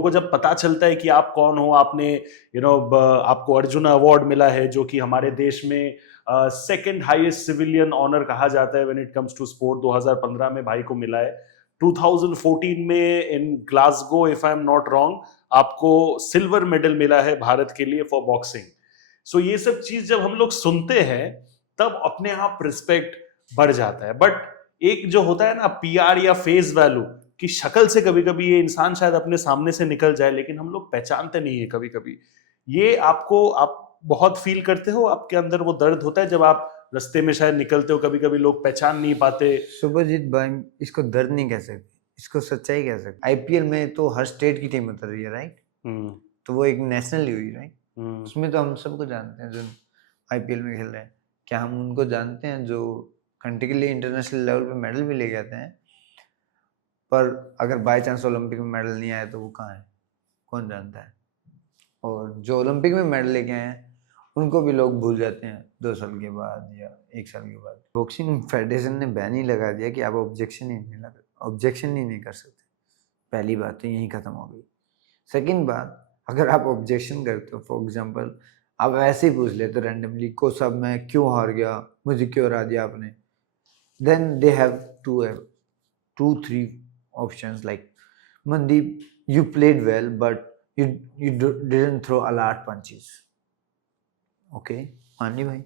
लोगों को जब पता चलता है कि आप कौन हो, आपने आपको अर्जुन अवार्ड मिला है, जो कि हमारे देश में सेकंड हाईएस्ट सिविलियन ऑनर कहा जाता है when it comes to sport. 2015 में भाई को मिला है। 2014 में in Glasgow, if I am not wrong, आपको सिल्वर मेडल मिला है भारत के लिए फॉर बॉक्सिंग। सो ये सब चीज जब हम लोग सुनते हैं तब अपने आप रिस्पेक्ट बढ़ जाता है। बट एक जो होता है ना पीआर या फेस वैल्यू, कि शक्ल से कभी कभी ये इंसान शायद अपने सामने से निकल जाए लेकिन हम लोग पहचानते नहीं है कभी कभी। ये आप बहुत फील करते हो, आपके अंदर वो दर्द होता है जब आप रास्ते में शायद निकलते हो, कभी कभी लोग पहचान नहीं पाते। शुभजीत भाई, इसको दर्द नहीं कह सकते, इसको सच्चाई कह सकते। आईपीएल में तो हर स्टेट की टीम उतर रही है, राइट? तो वो एक नेशनल ही हुई, राइट? उसमें तो हम सबको जानते हैं जो आईपीएल में खेल रहे हैं। क्या हम उनको जानते हैं जो कंट्री के लिए इंटरनेशनल लेवल पे मेडल भी लेके आते हैं? पर अगर बाय चांस ओलंपिक में मेडल नहीं आया तो वो कहाँ है, कौन जानता है? और जो ओलंपिक में मेडल लेके आए हैं उनको भी लोग भूल जाते हैं 2 साल के बाद या 1 साल के बाद। बॉक्सिंग फेडरेशन ने बैन ही लगा दिया कि आप ऑब्जेक्शन ही नहीं कर सकते। पहली बात तो यही खत्म हो गई। सेकंड बात, अगर आप ऑब्जेक्शन करते हो, फॉर एग्जांपल आप ऐसे ही पूछ लेते रैंडमली को सब मैं क्यों हार गया, मुझे क्यों हरा दिया आपने, then they have two three options like, Mandeep, you played well but you didn't throw a lot punches. Okay, मान ली भाई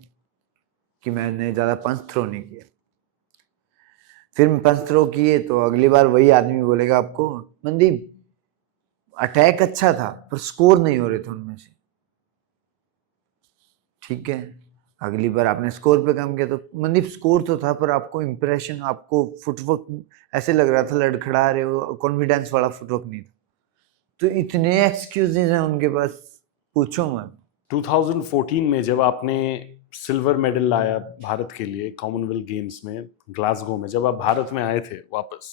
कि मैंने ज़्यादा पंच थ्रो नहीं किया। फिर मैं पंच थ्रो किए तो अगली बार वही आदमी बोलेगा आपको, मनदीप अटैक अच्छा था पर स्कोर नहीं हो रहे थे उनमें से। ठीक है, अगली बार आपने स्कोर पे काम किया तो मनदीप स्कोर तो था पर आपको इंप्रेशन, आपको फुटवर्क ऐसे लग रहा था लड़खड़ा रहे हो, कॉन्फिडेंस वाला फुटवर्क नहीं था। तो इतने एक्सक्यूजेज हैं उनके पास, पूछो मत। 2014 में जब आपने सिल्वर मेडल लाया भारत के लिए कॉमनवेल्थ गेम्स में ग्लासगो में, जब आप भारत में आए थे वापस,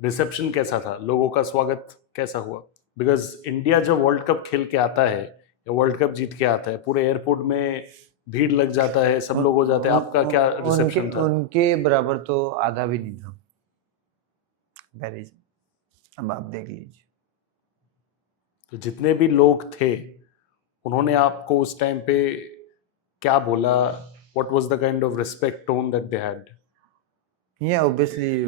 रिसेप्शन कैसा था, लोगों का स्वागत कैसा हुआ? बिकॉज इंडिया जब वर्ल्ड कप खेल के आता है या वर्ल्ड कप जीत के आता है, पूरे एयरपोर्ट में भीड़ लग जाता है, सब लोग हो जाते हैं। आपका क्या रिसेप्शन था? उनके बराबर तो आधा भी नहीं था। अब आप देख लीजिए, तो जितने भी लोग थे उन्होंने आपको उस टाइम पे क्या बोला? What was the kind of respect tone that they had? या ऑब्वियसली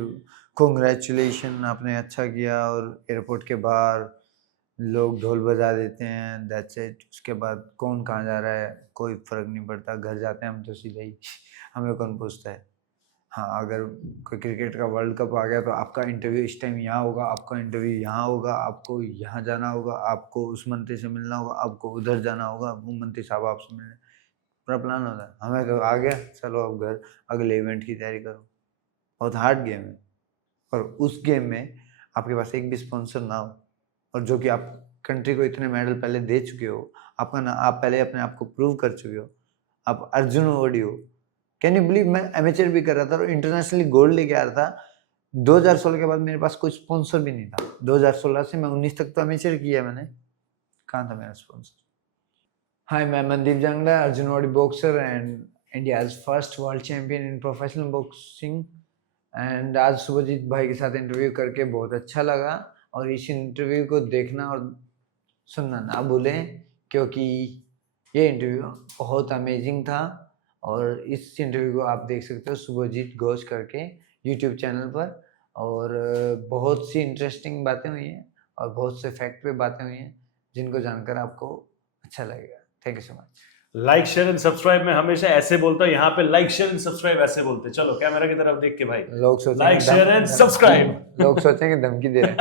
कांग्रेचुलेशन, आपने अच्छा किया। और एयरपोर्ट के बाहर लोग ढोल बजा देते हैं, दैट्स इट। उसके बाद कौन कहाँ जा रहा है कोई फर्क नहीं पड़ता, घर जाते हैं हम तो सीधे ही, हमें कौन पूछता है। हाँ, अगर कोई क्रिकेट का वर्ल्ड कप आ गया तो आपका इंटरव्यू इस टाइम यहाँ होगा, आपका इंटरव्यू यहाँ होगा, आपको यहाँ जाना होगा, आपको उस मंत्री से मिलना होगा, आपको उधर जाना होगा, वो मंत्री साहब आपसे मिलने, पूरा प्लान होता है। हमें तो आ गया, चलो अब घर, अगले इवेंट की तैयारी करो। बहुत हार्ड गेम है। और उस गेम में आपके पास एक भी स्पॉन्सर ना हो, और जो कि आप कंट्री को इतने मेडल पहले दे चुके हो, आपका ना, आप पहले अपने आप को प्रूव कर चुके हो, आप अर्जुन अवार्डी हो। कैन यू बिलीव, मैं एमेचर भी कर रहा था और इंटरनेशनली गोल्ड लेके आ रहा था। 2016 के बाद मेरे पास कोई स्पॉन्सर भी नहीं था। 2016 से मैं 19 तक तो एमेचर किया मैंने, कहाँ था मेरा स्पॉन्सर? हाय, मैं मनदीप जंगला, Arjun awardee boxer and India's first world champion in professional boxing. And आज शुभजीत भाई के साथ इंटरव्यू करके बहुत अच्छा लगा, और इस इंटरव्यू को देखना और सुनना ना भूलें, क्योंकि ये इंटरव्यू बहुत अमेजिंग था। और इस इंटरव्यू को आप देख सकते हो शुभजीत घोष करके यूट्यूब चैनल पर। और बहुत सी इंटरेस्टिंग बातें हुई हैं और बहुत से फैक्ट पे बातें हुई हैं जिनको जानकर आपको अच्छा लगेगा। Thank you so much. Like share and subscribe. मैं हमेशा ऐसे बोलता हूँ, यहाँ पे लाइक शेयर एंड सब्सक्राइब ऐसे बोलते। चलो कैमरा की तरफ देख के भाई, लोग सोचेंगे लाइक शेयर एंड सब्सक्राइब। लोग सोचेंगे धमकी दे रहे हैं।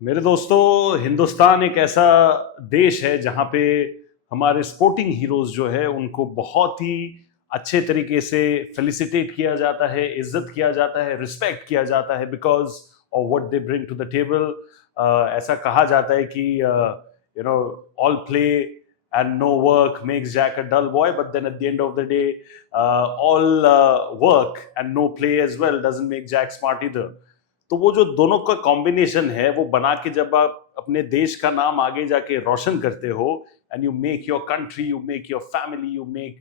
मेरे दोस्तों, हिंदुस्तान एक ऐसा देश है जहाँ पे हमारे स्पोर्टिंग हीरोज जो है उनको बहुत ही अच्छे तरीके से फेलिसिटेट किया जाता है, इज्जत किया जाता है, रिस्पेक्ट किया जाता है, because of what they bring to the table. ऐसा कहा जाता है कि all play and no work makes Jack a dull boy, but then at the end of the day, all work and no play as well doesn't make Jack smart either. तो वो जो दोनों का कॉम्बिनेशन है वो बना के जब आप अपने देश का नाम आगे जाके रोशन करते हो, and you make your country, you make your family, you make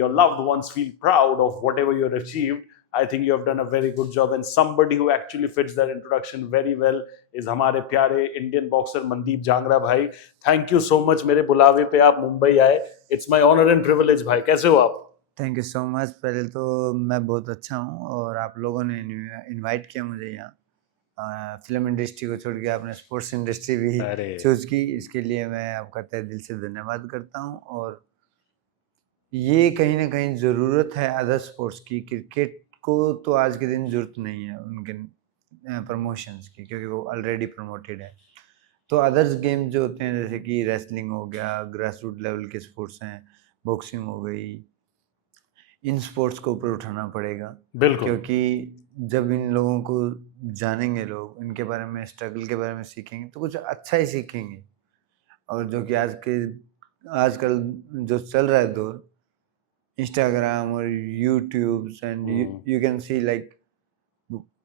your loved ones feel proud of whatever you have achieved. I think you have done a very good job, and somebody who actually fits that introduction very well is हमारे प्यारे Indian boxer Mandeep Jangra भाई. Thank you so much मेरे बुलावे पे आप मुंबई आए. It's my honour and privilege. भाई कैसे हो आप? Thank you so much. पहले तो मैं बहुत अच्छा हूँ और आप लोगों ने इनवाइट किया मुझे यहाँ. फिल्म इंडस्ट्री को छोड़ के आपने स्पोर्ट्स इंडस्ट्री भी चूज की, इसके लिए मैं आपका तहे दिल से धन्यवाद करता हूँ. और ये कहीं ना कहीं ज़रूरत है अदर स्पोर्ट्स की. क्रिकेट को तो आज के दिन ज़रूरत नहीं है उनके प्रमोशंस की, क्योंकि वो ऑलरेडी प्रमोटेड है. तो अदर्स गेम जो होते हैं जैसे कि रेसलिंग हो गया, ग्रास रूट लेवल के स्पोर्ट्स हैं, बॉक्सिंग हो गई, इन स्पोर्ट्स को ऊपर उठाना पड़ेगा. बिल्कुल. क्योंकि जब इन लोगों को जानेंगे लोग, इनके बारे में, स्ट्रगल के बारे में सीखेंगे तो कुछ अच्छा ही सीखेंगे. और जो कि आजकल जो चल रहा है दौर, इंस्टाग्राम और YouTube and you can C like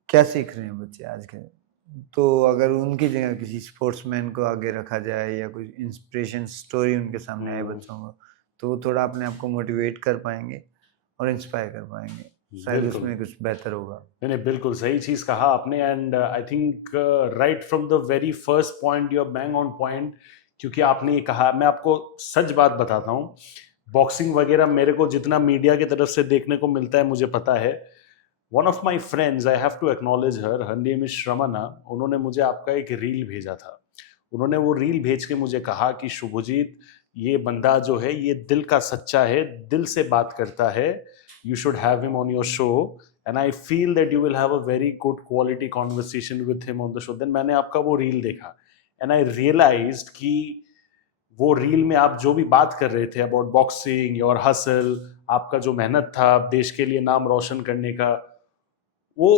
क्या सीख रहे हैं बच्चे आज के. तो अगर उनकी जगह किसी स्पोर्ट्समैन को आगे रखा जाए या कोई इंस्पिरेशन स्टोरी उनके सामने आए बच्चों को, तो वो थोड़ा अपने आप को मोटिवेट कर पाएंगे और इंस्पायर कर पाएंगे. शायद उसमें कुछ बेहतर होगा. नहीं, बिल्कुल सही चीज कहा आपने. And I think right from the very first point you are bang on point. क्योंकि आपने ये कहा, मैं आपको सच बात बताता हूँ, बॉक्सिंग वगैरह मेरे को जितना मीडिया की तरफ से देखने को मिलता है मुझे पता है. One of my friends, I have to acknowledge her name is Shramna. उन्होंने मुझे आपका एक रील भेजा था. उन्होंने वो रील भेज के मुझे कहा कि शुभजीत, ये बंदा जो है ये दिल का सच्चा है, दिल से बात करता है, you should have him on your show and I feel that you will have a very good quality conversation with him on the show. Then मैंने आपका वो रील देखा and I realized कि वो रील में आप जो भी बात कर रहे थे अबाउट बॉक्सिंग, योर हसल, आपका जो मेहनत था देश के लिए नाम रोशन करने का, वो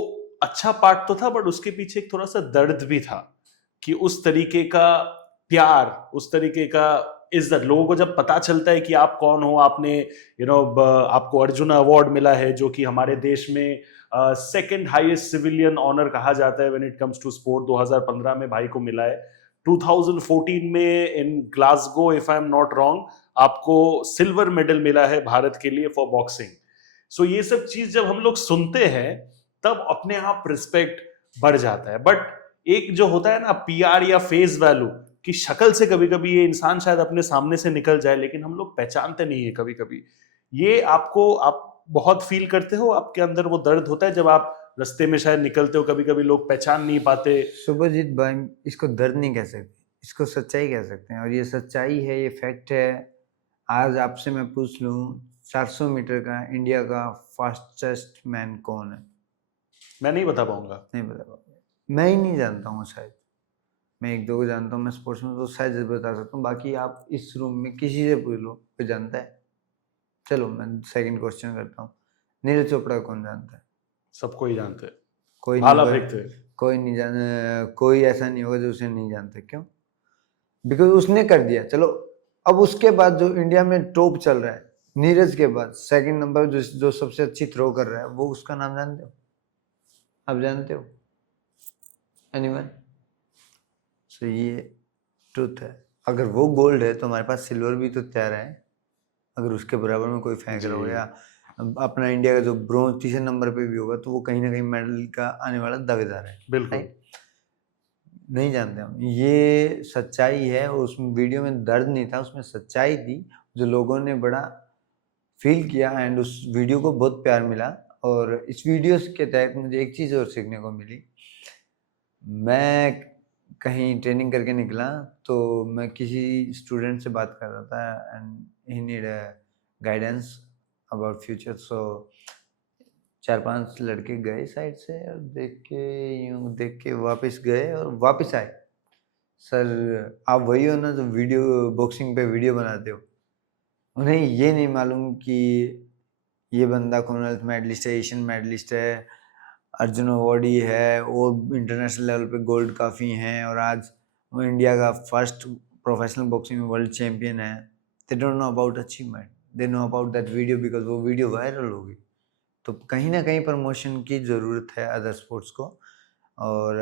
अच्छा पार्ट तो था, बट उसके पीछे एक थोड़ा सा दर्द भी था कि उस तरीके का प्यार, उस तरीके का इज्जत, लोगों को जब पता चलता है कि आप कौन हो, आपने आपको अर्जुन अवार्ड मिला है जो कि हमारे देश में सेकंड हाईएस्ट सिविलियन ऑनर कहा जाता है when it comes to sport. 2015 में भाई को मिला है. 2014 में in Glasgow, if I am not wrong, आपको सिल्वर मेडल मिला है भारत के लिए फॉर बॉक्सिंग. सो ये सब चीज जब हम लोग सुनते हैं तब अपने आप रिस्पेक्ट बढ़ जाता है. बट एक जो होता है ना पीआर या फेस वैल्यू, कि शक्ल से कभी कभी ये इंसान शायद अपने सामने से निकल जाए लेकिन हम लोग पहचानते नहीं है कभी कभी. ये आप बहुत फील करते हो, आपके अंदर वो दर्द होता है जब आप रास्ते में शायद निकलते हो, कभी कभी लोग पहचान नहीं पाते. शुभजीत भाई, इसको दर्द नहीं कह सकते, इसको सच्चाई कह सकते हैं. और ये सच्चाई है, ये फैक्ट है. आज आपसे मैं पूछ लूं 400 मीटर का इंडिया का फास्टेस्ट मैन कौन है? मैं नहीं बता पाऊंगा. नहीं बता पाऊंगा. मैं ही नहीं जानता हूँ. शायद मैं एक दो को जानता हूँ, मैं स्पोर्ट्स में तो शायद बता सकता हूँ. बाकी आप इस रूम में किसी से पूछ लो, कोई जानता है? चलो मैं सेकंड क्वेश्चन करता हूँ. नीरज चोपड़ा कौन जानता है? सबको ही जानते हैं. कोई भाला नहीं, फेंकते. कोई नहीं जान, कोई ऐसा नहीं होगा जो उसे नहीं जानते. क्यों? बिकॉज उसने कर दिया. चलो अब उसके बाद जो इंडिया में टॉप चल रहा है, नीरज के बाद सेकंड नंबर जो सबसे अच्छी थ्रो कर रहा है, वो उसका नाम जानते हो? आप जानते हो? एनीवन? सो ये ट्रुथ है. अगर वो गोल्ड है तो हमारे पास सिल्वर भी तो तैयार है. अगर उसके बराबर में कोई फेंक रहा हो, या अपना इंडिया का जो ब्रोंज तीसरे नंबर पे भी होगा, तो वो कहीं ना कहीं मेडल का आने वाला दावेदार है. बिल्कुल. नहीं जानते हम. ये सच्चाई है. और उस वीडियो में दर्द नहीं था, उसमें सच्चाई थी जो लोगों ने बड़ा फील किया. एंड उस वीडियो को बहुत प्यार मिला. और इस वीडियो के तहत मुझे एक चीज़ और सीखने को मिली. मैं कहीं ट्रेनिंग करके निकला तो मैं किसी स्टूडेंट से बात कर रहा था and he need guidance about future. So 4-5 लड़के गए साइड से और देख के वापस गए और वापस आए. सर आप वही हो ना जो वीडियो बॉक्सिंग पे वीडियो बनाते हो? उन्हें ये नहीं मालूम कि ये बंदा कॉमनवेल्थ मेडलिस्ट है, एशियन मेडलिस्ट है, अर्जुन अवार्डी है, और इंटरनेशनल लेवल पे गोल्ड काफ़ी हैं, और आज वो इंडिया का फर्स्ट प्रोफेशनल बॉक्सिंग में वर्ल्ड चैम्पियन है. They don't know about achievement, they know about that video because वो वीडियो वायरल होगी। तो कहीं ना कहीं प्रमोशन की ज़रूरत है अदर स्पोर्ट्स को, और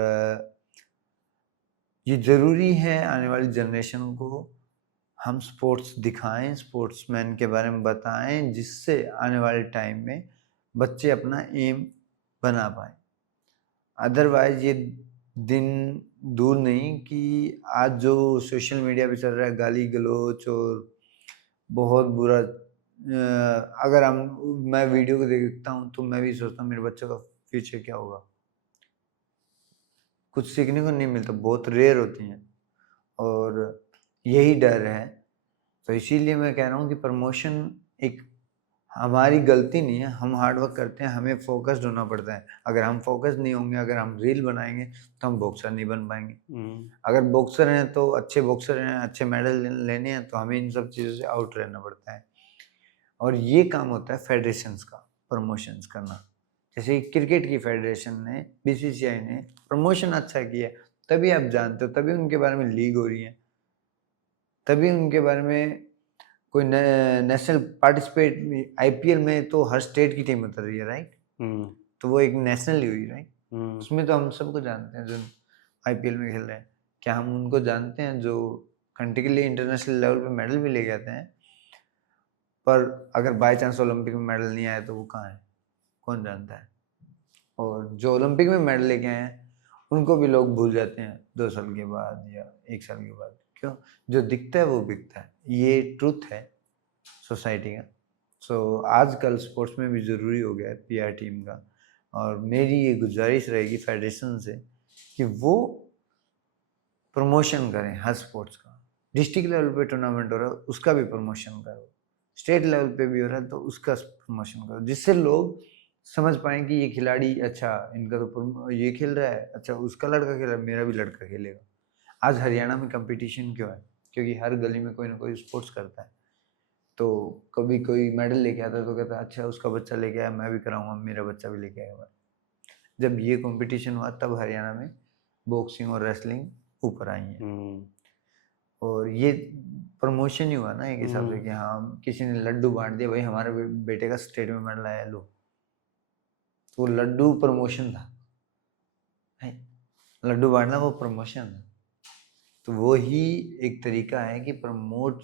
ये ज़रूरी है आने वाली जनरेशन को हम स्पोर्ट्स दिखाएं, स्पोर्ट्समैन के बारे में बताएं, जिससे आने वाले टाइम में बच्चे अपना एम बना पाए। अदरवाइज ये दिन दूर नहीं कि आज जो सोशल मीडिया पे चल रहा है गाली गलौच और बहुत बुरा, अगर मैं वीडियो को देखता हूँ तो मैं भी सोचता हूँ मेरे बच्चों का फ्यूचर क्या होगा। कुछ सीखने को नहीं मिलता, बहुत रेयर होती हैं, और यही डर है। तो इसीलिए मैं कह रहा हूँ कि प्रमोशन एक हमारी गलती नहीं है, हम हार्ड वर्क करते हैं, हमें फोकस्ड होना पड़ता है। अगर हम फोकस्ड नहीं होंगे, अगर हम रील बनाएंगे तो हम बॉक्सर नहीं बन पाएंगे। अगर बॉक्सर हैं तो अच्छे बॉक्सर हैं, अच्छे मेडल लेने हैं तो हमें इन सब चीज़ों से आउट रहना पड़ता है। और ये काम होता है फेडरेशंस का, प्रमोशंस करना। जैसे क्रिकेट की फेडरेशन ने, बीसीसीआई ने प्रमोशन अच्छा किया, तभी आप जानते हो, तभी उनके बारे में लीग हो रही है, तभी उनके बारे में कोई नेशनल पार्टिसिपेट, आईपीएल में तो हर स्टेट की टीम उतर रही है, राइट। तो वो एक नेशनल ही हुई, राइट। उसमें तो हम सबको जानते हैं जो आईपीएल में खेल रहे हैं, क्या हम उनको जानते हैं जो कंट्री के लिए इंटरनेशनल लेवल पे मेडल भी लेके आते हैं। पर अगर बाय चांस ओलंपिक में मेडल नहीं आया तो वो कहाँ है, कौन जानता है। और जो ओलंपिक में मेडल लेके आए हैं उनको भी लोग भूल जाते हैं 2 साल के बाद या 1 साल के बाद। क्यों? जो दिखता है वो बिकता है, ये ट्रुथ है सोसाइटी का। सो आजकल स्पोर्ट्स में भी ज़रूरी हो गया है पीआर टीम का, और मेरी ये गुजारिश रहेगी फेडरेशन से कि वो प्रमोशन करें हर स्पोर्ट्स का। डिस्ट्रिक्ट लेवल पे टूर्नामेंट हो रहा है उसका भी प्रमोशन करो, स्टेट लेवल पे भी हो रहा है तो उसका प्रमोशन करो, जिससे लोग समझ पाएँ कि ये खिलाड़ी अच्छा, इनका तो ये खेल रहा है, अच्छा उसका लड़का खेल रहा है, मेरा भी लड़का खेलेगा। आज हरियाणा में कंपटीशन क्यों है? क्योंकि हर गली में कोई ना कोई स्पोर्ट्स करता है। तो कभी कोई मेडल लेके आता है तो कहता है अच्छा उसका बच्चा लेके आया, मैं भी कराऊंगा, मेरा बच्चा भी लेके आएगा। जब ये कंपटीशन हुआ तब हरियाणा में बॉक्सिंग और रेसलिंग ऊपर आई है। और ये प्रमोशन ही हुआ ना एक हिसाब से कि हाँ किसी ने लड्डू बांट दिया, भाई हमारे बेटे का स्टेट में मेडल आया, लो। तो वो लड्डू प्रमोशन था, लड्डू बांटना वो प्रमोशन था। तो वो ही एक तरीका है कि प्रमोट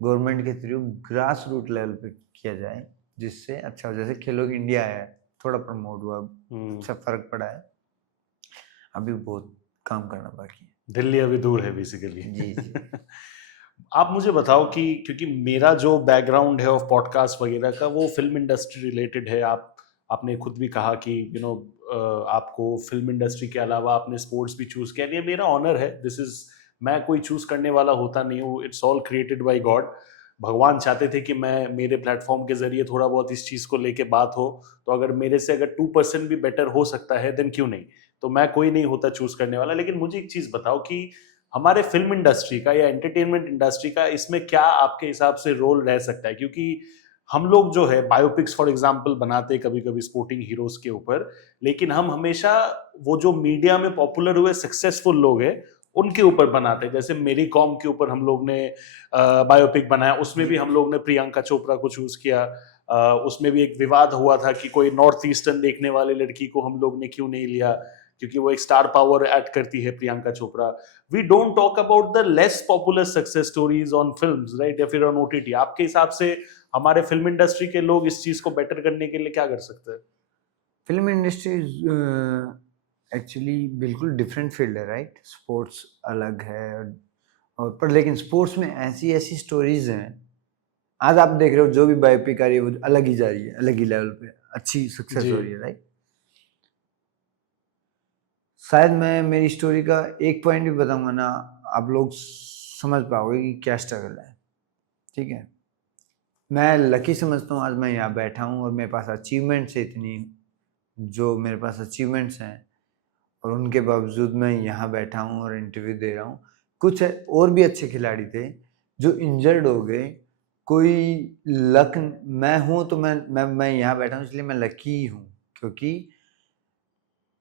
गवर्नमेंट के थ्रू ग्रास रूट लेवल पे किया जाए, जिससे अच्छा हो। जैसे खेलो इंडिया है, थोड़ा प्रमोट हुआ, अच्छा फर्क पड़ा है, अभी बहुत काम करना बाकी है। दिल्ली अभी दूर है बेसिकली। जी जी। आप मुझे बताओ कि क्योंकि मेरा जो बैकग्राउंड है ऑफ पॉडकास्ट वगैरह का वो फिल्म इंडस्ट्री रिलेटेड है। आपने खुद भी कहा कि आपको फिल्म इंडस्ट्री के अलावा आपने स्पोर्ट्स भी चूज किया। ये मेरा ऑनर है, दिस इज, मैं कोई चूज करने वाला होता नहीं हूँ, it's all created by God. भगवान चाहते थे कि मैं मेरे प्लेटफॉर्म के जरिए थोड़ा बहुत इस चीज को लेके बात हो, तो अगर मेरे से अगर 2% भी बेटर हो सकता है देन क्यों नहीं। तो मैं कोई नहीं होता चूज करने वाला। लेकिन मुझे एक चीज बताओ कि हमारे फिल्म इंडस्ट्री का या एंटरटेनमेंट इंडस्ट्री का इसमें क्या आपके हिसाब से रोल रह सकता है? क्योंकि हम लोग जो है बायोपिक्स फॉर एग्जांपल बनाते कभी कभी स्पोर्टिंग हीरोज के ऊपर, लेकिन हम हमेशा वो जो मीडिया में पॉपुलर हुए सक्सेसफुल लोग हैं उनके ऊपर बनाते हैं। जैसे मेरी कॉम के ऊपर हम लोग ने बायोपिक बनाया, उसमें भी हम लोग ने प्रियंका चोपड़ा को चूज किया। उसमें भी एक विवाद हुआ था कि कोई नॉर्थ ईस्टर्न देखने वाले लड़की को हम लोग ने क्यों नहीं लिया, क्योंकि वो एक स्टार पावर ऐड करती है Priyanka Chopra. We don't talk about the less popular success stories on films, right, या फिर ऑन ओटीटी। आपके हिसाब से हमारे फिल्म इंडस्ट्री के लोग इस चीज को बेटर करने के लिए क्या कर सकते हैं? फिल्म इंडस्ट्री एक्चुअली बिल्कुल डिफरेंट फील्ड है, राइट। स्पोर्ट्स अलग है, और पर लेकिन स्पोर्ट्स में ऐसी ऐसी स्टोरीज हैं। आज आप देख रहे हो जो भी बायोपिक आ रही है वो अलग ही जा रही है, अलग ही लेवल पे अच्छी सक्सेस हो रही है, राइट। शायद मैं मेरी स्टोरी का एक पॉइंट भी बताऊंगा ना, आप लोग समझ पाओगे कि क्या स्ट्रगल है, ठीक है। मैं लकी समझता हूँ आज मैं यहाँ बैठा हूँ और मेरे पास अचीवमेंट्स है इतनी, जो मेरे पास अचीवमेंट्स हैं, और उनके बावजूद मैं यहाँ बैठा हूँ और इंटरव्यू दे रहा हूँ। कुछ और भी अच्छे खिलाड़ी थे जो इंजर्ड हो गए, कोई लक, मैं हूँ तो मैं यहाँ बैठा हूँ इसलिए मैं लकी हूँ, क्योंकि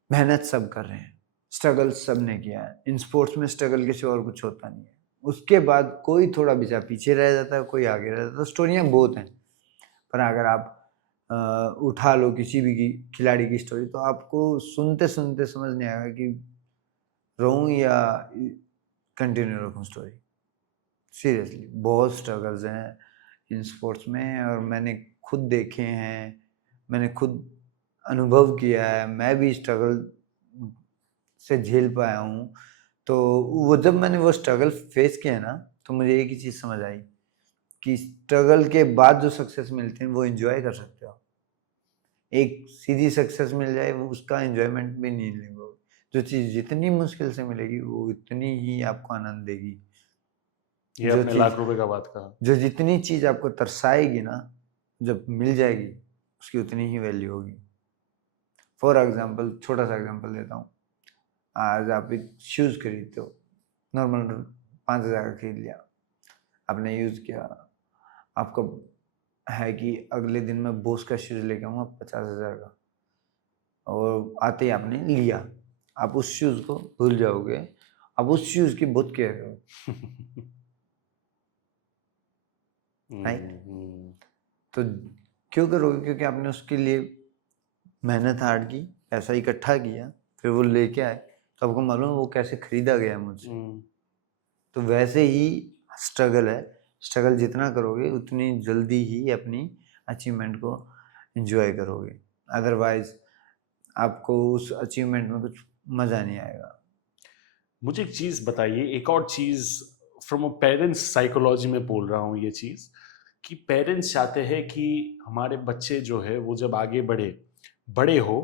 मेहनत सब कर रहे हैं, स्ट्रगल सब ने किया है। इन स्पोर्ट्स में स्ट्रगल के सिवा और कुछ होता नहीं है। उसके बाद कोई थोड़ा बेचारा पीछे रह जाता है, कोई आगे रह जाता है। तो स्टोरियाँ बहुत हैं, पर अगर आप उठा लो किसी भी खिलाड़ी की स्टोरी, तो आपको सुनते सुनते समझ नहीं आएगा कि रहूं या कंटिन्यू रखूं स्टोरी। सीरियसली बहुत स्ट्रगल्स हैं इन स्पोर्ट्स में, और मैंने खुद देखे हैं, मैंने खुद अनुभव किया है, मैं भी स्ट्रगल से झेल पाया हूँ। तो वो जब मैंने वो स्ट्रगल फेस किया ना, तो मुझे एक ही चीज़ समझ आई कि स्ट्रगल के बाद जो सक्सेस मिलते हैं वो एंजॉय कर सकते हो। एक सीधी सक्सेस मिल जाए वो उसका एंजॉयमेंट भी नहीं लेंगे। जो चीज़ जितनी मुश्किल से मिलेगी वो इतनी ही आपको आनंद देगी। ये जो अपने चीज़ लाख रुपए का बात कहा। जो जितनी चीज़ आपको तरसाएगी ना, जब मिल जाएगी उसकी उतनी ही वैल्यू होगी। फॉर एग्जाम्पल, छोटा सा एग्जाम्पल देता हूँ। आज आप एक शूज़ खरीदते हो, नॉर्मल 5,000 का खरीद लिया, आपने यूज़ किया, आपको है कि अगले दिन मैं बोस का शूज़ लेके आऊँगा 50,000 का, और आते ही आपने लिया, आप उस शूज़ को भूल जाओगे, आप उस शूज़ की बहुत केयर करोगे, राइट? तो क्यों करोगे? क्योंकि आपने उसके लिए मेहनत हार्ड की, पैसा इकट्ठा किया, फिर वो लेके आए, तो आपको मालूम है वो कैसे खरीदा गया मुझसे। तो वैसे ही स्ट्रगल है, स्ट्रगल जितना करोगे उतनी जल्दी ही अपनी अचीवमेंट को एंजॉय करोगे, अदरवाइज आपको उस अचीवमेंट में कुछ मज़ा नहीं आएगा। मुझे एक चीज बताइए, एक और चीज फ्रॉम अ पेरेंट्स साइकोलॉजी में बोल रहा हूँ ये चीज, कि पेरेंट्स चाहते हैं कि हमारे बच्चे जो है वो जब आगे बड़े हो,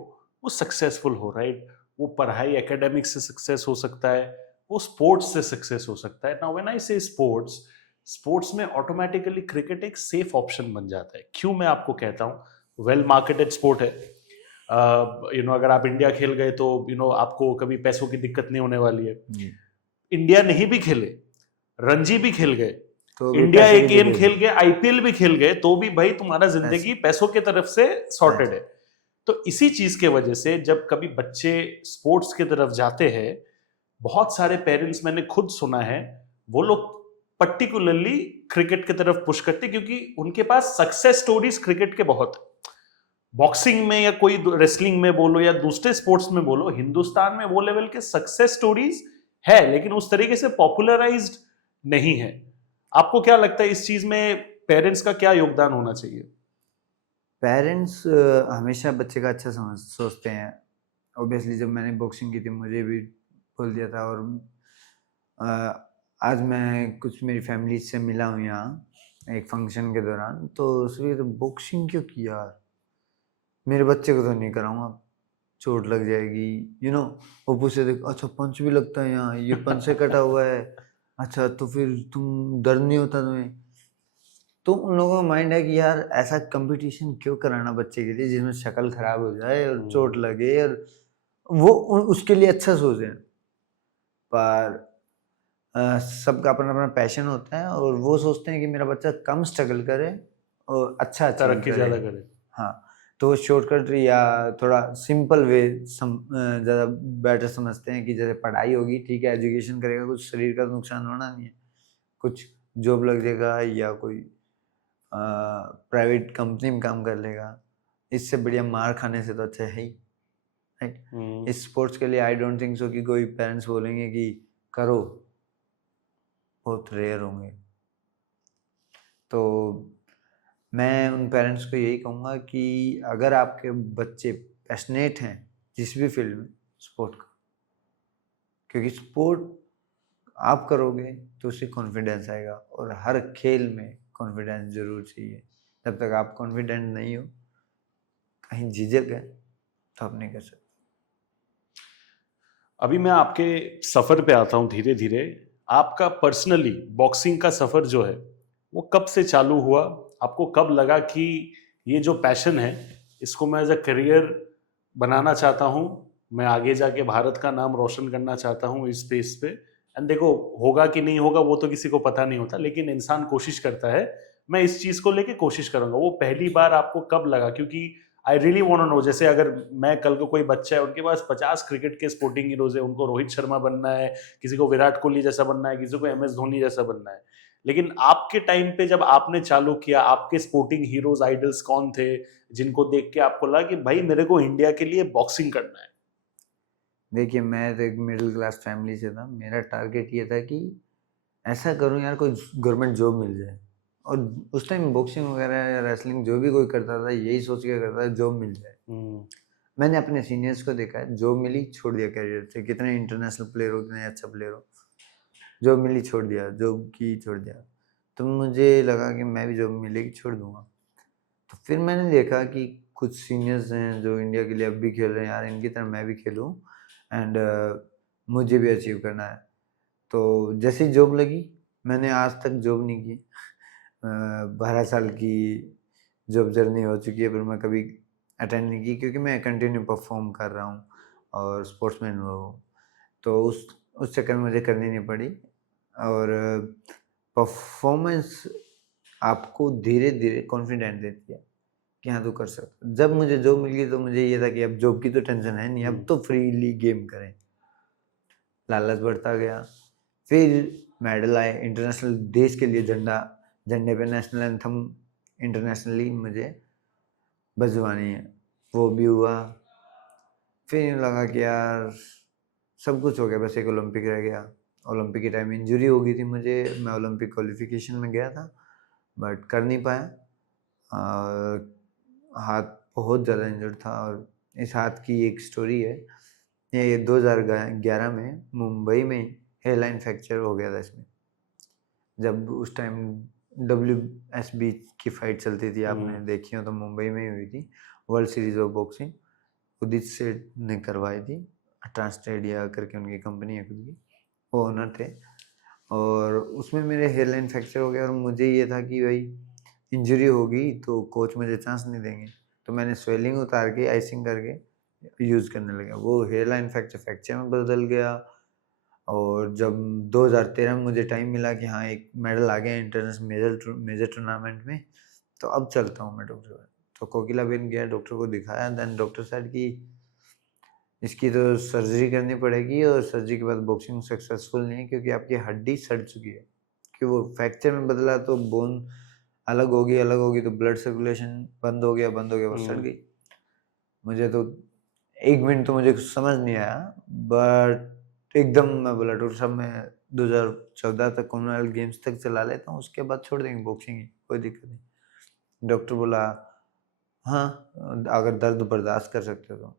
वो सक्सेसफुल हो, राइट? वो पढ़ाई एकेडमिक से सक्सेस हो सकता है, वो स्पोर्ट्स से सक्सेस हो सकता है। नाउ व्हेन आई से स्पोर्ट्स, स्पोर्ट्स में ऑटोमेटिकली क्रिकेट एक सेफ ऑप्शन बन जाता है। क्यों मैं आपको कहता हूँ, वेल मार्केटेड स्पोर्ट है। अगर आप इंडिया खेल गए तो आपको कभी पैसों की दिक्कत नहीं होने वाली है। इंडिया नहीं भी खेले, रणजी भी खेल गए, तो इंडिया एक गेम खेल गए, आईपीएल भी खेल गए, तो भी भाई तुम्हारा जिंदगी पैसों की तरफ से सॉर्टेड है। तो इसी चीज के वजह से जब कभी बच्चे स्पोर्ट्स की तरफ जाते हैं, बहुत सारे पेरेंट्स, मैंने खुद सुना है, वो लोग पर्टिकुलरली क्रिकेट की तरफ पुश करते, क्योंकि उनके पास सक्सेस स्टोरीज क्रिकेट के बहुत, बॉक्सिंग में या कोई रेसलिंग में बोलो या दूसरे स्पोर्ट्स में बोलो, हिंदुस्तान में वो लेवल के सक्सेस स्टोरीज है, लेकिन उस तरीके से पॉपुलराइज्ड नहीं है। आपको क्या लगता है इस चीज में पेरेंट्स का क्या योगदान होना चाहिए? पेरेंट्स हमेशा बच्चे का अच्छा सोचते हैं। ऑब्वियसली जब मैंने बॉक्सिंग की थी मुझे भी बोल दिया था, और आज मैं कुछ मेरी फैमिली से मिला हूँ यहाँ एक फंक्शन के दौरान, तो सभी तो बॉक्सिंग क्यों किया यार, मेरे बच्चे को तो नहीं कराऊंगा, चोट लग जाएगी, वो पूछे थे अच्छा पंच भी लगता है यहाँ, ये पंच से कटा हुआ है, अच्छा तो फिर तुम दर्द नहीं होता तुम्हें? तो उन लोगों का माइंड है कि यार ऐसा कंपटीशन क्यों कराना बच्चे के लिए जिसमें शक्ल खराब हो जाए और चोट लगे, और वो उसके लिए अच्छा सोचे। पर सबका अपना अपना पैशन होता है, और वो सोचते हैं कि मेरा बच्चा कम स्ट्रगल करे और अच्छा तरक्की ज्यादा करे। हाँ, तो वो शॉर्टकट या थोड़ा सिंपल वे ज़्यादा बेटर समझते हैं कि जैसे पढ़ाई होगी ठीक है, एजुकेशन करेगा, कुछ शरीर का नुकसान होना नहीं है, कुछ जॉब लग जाएगा या कोई प्राइवेट कंपनी में काम कर लेगा, इससे बढ़िया मार खाने से तो अच्छा है ही, राइट? इस स्पोर्ट्स के लिए आई डोंट थिंक सो कि कोई पेरेंट्स बोलेंगे कि करो, बहुत रेयर होंगे। तो मैं उन पेरेंट्स को यही कहूँगा कि अगर आपके बच्चे पैशनेट हैं जिस भी फील्ड में, स्पोर्ट का, क्योंकि स्पोर्ट आप करोगे तो उससे कॉन्फिडेंस आएगा, और हर खेल में कॉन्फिडेंस जरूर चाहिए। जब तक आप कॉन्फिडेंट नहीं हो, कहीं झिझक है, तो आप नहीं कर सकते। अभी मैं आपके सफर पे आता हूँ धीरे धीरे। आपका पर्सनली बॉक्सिंग का सफर जो है वो कब से चालू हुआ? आपको कब लगा कि ये जो पैशन है इसको मैं एज अ करियर बनाना चाहता हूँ, मैं आगे जाके भारत का नाम रोशन करना चाहता हूँ इस स्पेस पे? एंड देखो, होगा कि नहीं होगा वो तो किसी को पता नहीं होता, लेकिन इंसान कोशिश करता है। मैं इस चीज को लेके कोशिश करूंगा। वो पहली बार आपको कब लगा? क्योंकि I really want to know, जैसे अगर मैं कल को कोई बच्चा है उनके पास 50 क्रिकेट के स्पोर्टिंग हीरोज है, उनको रोहित शर्मा बनना है, किसी को विराट कोहली जैसा बनना है, किसी को MS धोनी जैसा बनना है, लेकिन आपके टाइम पे जब आपने चालू किया, आपके स्पोर्टिंग हीरोज आइडल्स कौन थे जिनको देख के आपको लगा कि भाई मेरे को इंडिया के लिए बॉक्सिंग करना है? देखिए, मैं तो एक मिडिल क्लास फैमिली से था। मेरा टारगेट ये था कि ऐसा करूं यार, कोई गवर्नमेंट जॉब मिल जाए। और उस टाइम बॉक्सिंग वगैरह या रेसलिंग जो भी कोई करता था, यही सोच के करता था जॉब मिल जाए। मैंने अपने सीनियर्स को देखा है, जॉब मिली छोड़ दिया कैरियर से, कितने इंटरनेशनल प्लेयर हो, कितने अच्छा प्लेयर हो, जॉब मिली छोड़ दिया, जॉब की छोड़ दिया। तो मुझे लगा कि मैं भी जॉब मिलेगी छोड़ दूंगा। तो फिर मैंने देखा कि कुछ सीनियर्स हैं जो इंडिया के लिए अब भी खेल रहे हैं, यार इनकी तरह मैं भी खेलूं एंड मुझे भी अचीव करना है। तो जैसे ही जॉब लगी, मैंने आज तक जॉब नहीं की। 12 साल की जॉब जर्नी हो चुकी है, पर मैं कभी अटेंड नहीं की, क्योंकि मैं कंटिन्यू परफॉर्म कर रहा हूँ और स्पोर्ट्समैन हूँ। तो उस चक्कर में मुझे करनी नहीं पड़ी। और परफॉर्मेंस आपको धीरे धीरे कॉन्फिडेंट देती है कि हाँ तू कर सकता। जब मुझे जॉब मिल गई तो मुझे ये था कि अब जॉब की तो टेंशन है नहीं, अब तो फ्रीली गेम करें। लालच बढ़ता गया, फिर मेडल आए इंटरनेशनल, देश के लिए झंडे पे नेशनल एंथम इंटरनेशनली मुझे बजवानी है, वो भी हुआ। फिर यूँ लगा कि यार सब कुछ हो गया, बस एक ओलंपिक रह गया। ओलंपिक के टाइम इंजरी हो गई थी मुझे, मैं ओलंपिक क्वालिफिकेशन में गया था बट कर नहीं पाया। हाथ बहुत ज़्यादा इंजर्ड था, और इस हाथ की एक स्टोरी है। ये 2011 में मुंबई में हेयरलाइन फ्रैक्चर हो गया था इसमें। जब उस टाइम WSB की फाइट चलती थी, आपने देखी हो तो, मुंबई में ही हुई थी, वर्ल्ड सीरीज ऑफ बॉक्सिंग। उदित सेठ ने करवाई थी, ट्रांसटेडिया करके उनकी कंपनी है खुद की, वो ओनर थे। और उसमें मेरे हेयरलाइन फ्रैक्चर हो गया, और मुझे ये था कि भाई इंजरी होगी तो कोच मुझे चांस नहीं देंगे। तो मैंने स्वेलिंग उतार के आइसिंग करके यूज़ करने लगा। वो हेयरलाइन फ्रैक्चर में बदल गया। और जब 2013 में मुझे टाइम मिला कि हाँ एक मेडल आ गया इंटरनेशनल मेजर टूर्नामेंट में, तो अब चलता हूँ मैं डॉक्टर। तो कोकिलाबेन गया, डॉक्टर को दिखाया, देन डॉक्टर साहब की इसकी तो सर्जरी करनी पड़ेगी, और सर्जरी के बाद बॉक्सिंग सक्सेसफुल नहीं है, क्योंकि आपकी हड्डी सड़ चुकी है। कि वो फ्रैक्चर में बदला तो बोन अलग होगी तो ब्लड सर्कुलेशन बंद हो गया, वो सड़ गई। मुझे तो 1 मिनट तो मुझे कुछ समझ नहीं आया, बट एकदम मैं बोला डॉक्टर साहब मैं 2014 तक कॉमनवेल्थ गेम्स तक चला लेता हूँ, उसके बाद छोड़ देंगे बॉक्सिंग, कोई दिक्कत नहीं। डॉक्टर बोला हाँ अगर दर्द बर्दाश्त कर सकते हो तो।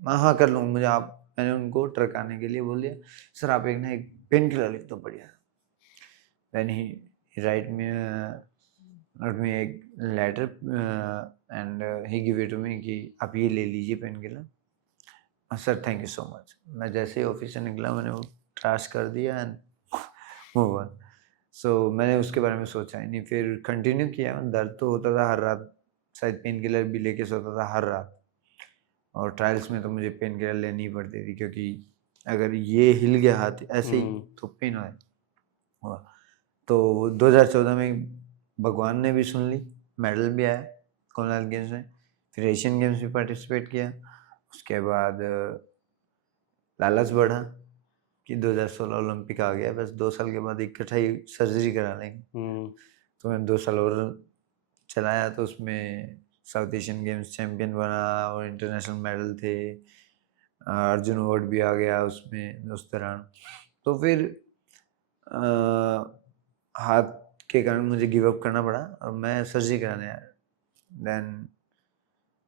हाँ कर लूँगा। मैंने उनको ट्रकाने के लिए बोल दिया, सर आप एक पेन किलर लिख दो बढ़िया। Then he write me a letter and he give it to me कि आप ये ले लीजिए painkiller. Sir thank you so much. मैं जैसे ही ऑफिस से निकला, मैंने वो ट्राश कर दिया एंड मूव ऑन। सो मैंने उसके बारे में सोचा ही नहीं, फिर कंटिन्यू किया। दर्द तो होता था हर रात, शायद पेन किलर भी लेके सोता था हर रात। और ट्रायल्स में तो मुझे पेन किलर लेनी ही पड़ती थी, क्योंकि अगर ये हिल गया हाथ ऐसे ही तो पेन हुआ। तो 2014 में भगवान ने भी सुन ली, मेडल भी आया कॉमनवेल्थ गेम्स में, फिर एशियन गेम्स में पार्टिसिपेट किया। उसके बाद लालच बढ़ा कि 2016 ओलंपिक आ गया, बस 2 साल के बाद इकट्ठा ही सर्जरी करा लेंगे। तो मैं 2 साल और चलाया, तो उसमें साउथ एशियन गेम्स चैम्पियन बना और इंटरनेशनल मेडल थे। अर्जुन अवार्ड भी आ गया उसमें उस दौरान। तो फिर हाथ के कारण मुझे गिव अप करना पड़ा और मैं सर्जरी कराने आया। देन